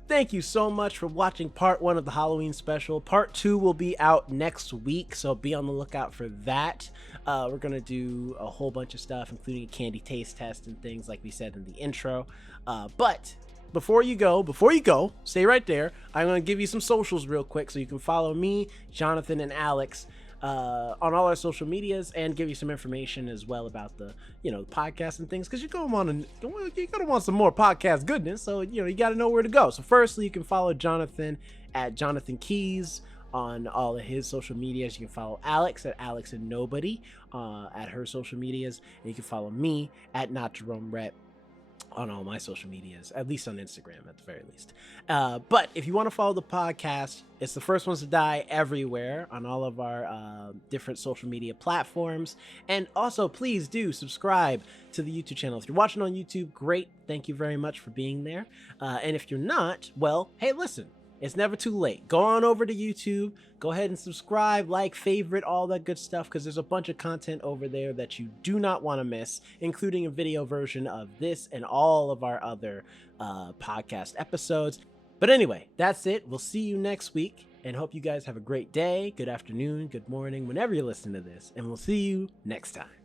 Thank you so much for watching part 1 of the Halloween special. Part 2 will be out next week, so be on the lookout for that. We're going to do a whole bunch of stuff, including a candy taste test and things like we said in the intro. But before you go, stay right there. I'm going to give you some socials real quick so you can follow me, Jonathan, and Alex on all our social medias, and give you some information as well about the podcast and things, because you're gonna want some more podcast goodness, so you got to know where to go. So firstly, you can follow Jonathan at Jonathan Keys on all of his social medias. You can follow Alex at Alex and Nobody at her social medias, and you can follow me at Not Jerome Rep on all my social medias, at least on Instagram at the very least. But if you want to follow the podcast, it's the first ones to die everywhere on all of our different social media platforms. And also, please do subscribe to the YouTube channel. If you're watching on YouTube, great. Thank you very much for being there. And if you're not, well, hey, listen, it's never too late. Go on over to YouTube. Go ahead and subscribe, like, favorite, all that good stuff, because there's a bunch of content over there that you do not want to miss, including a video version of this and all of our other podcast episodes. But anyway, that's it. We'll see you next week, and hope you guys have a great day, good afternoon, good morning, whenever you're listening to this, and we'll see you next time.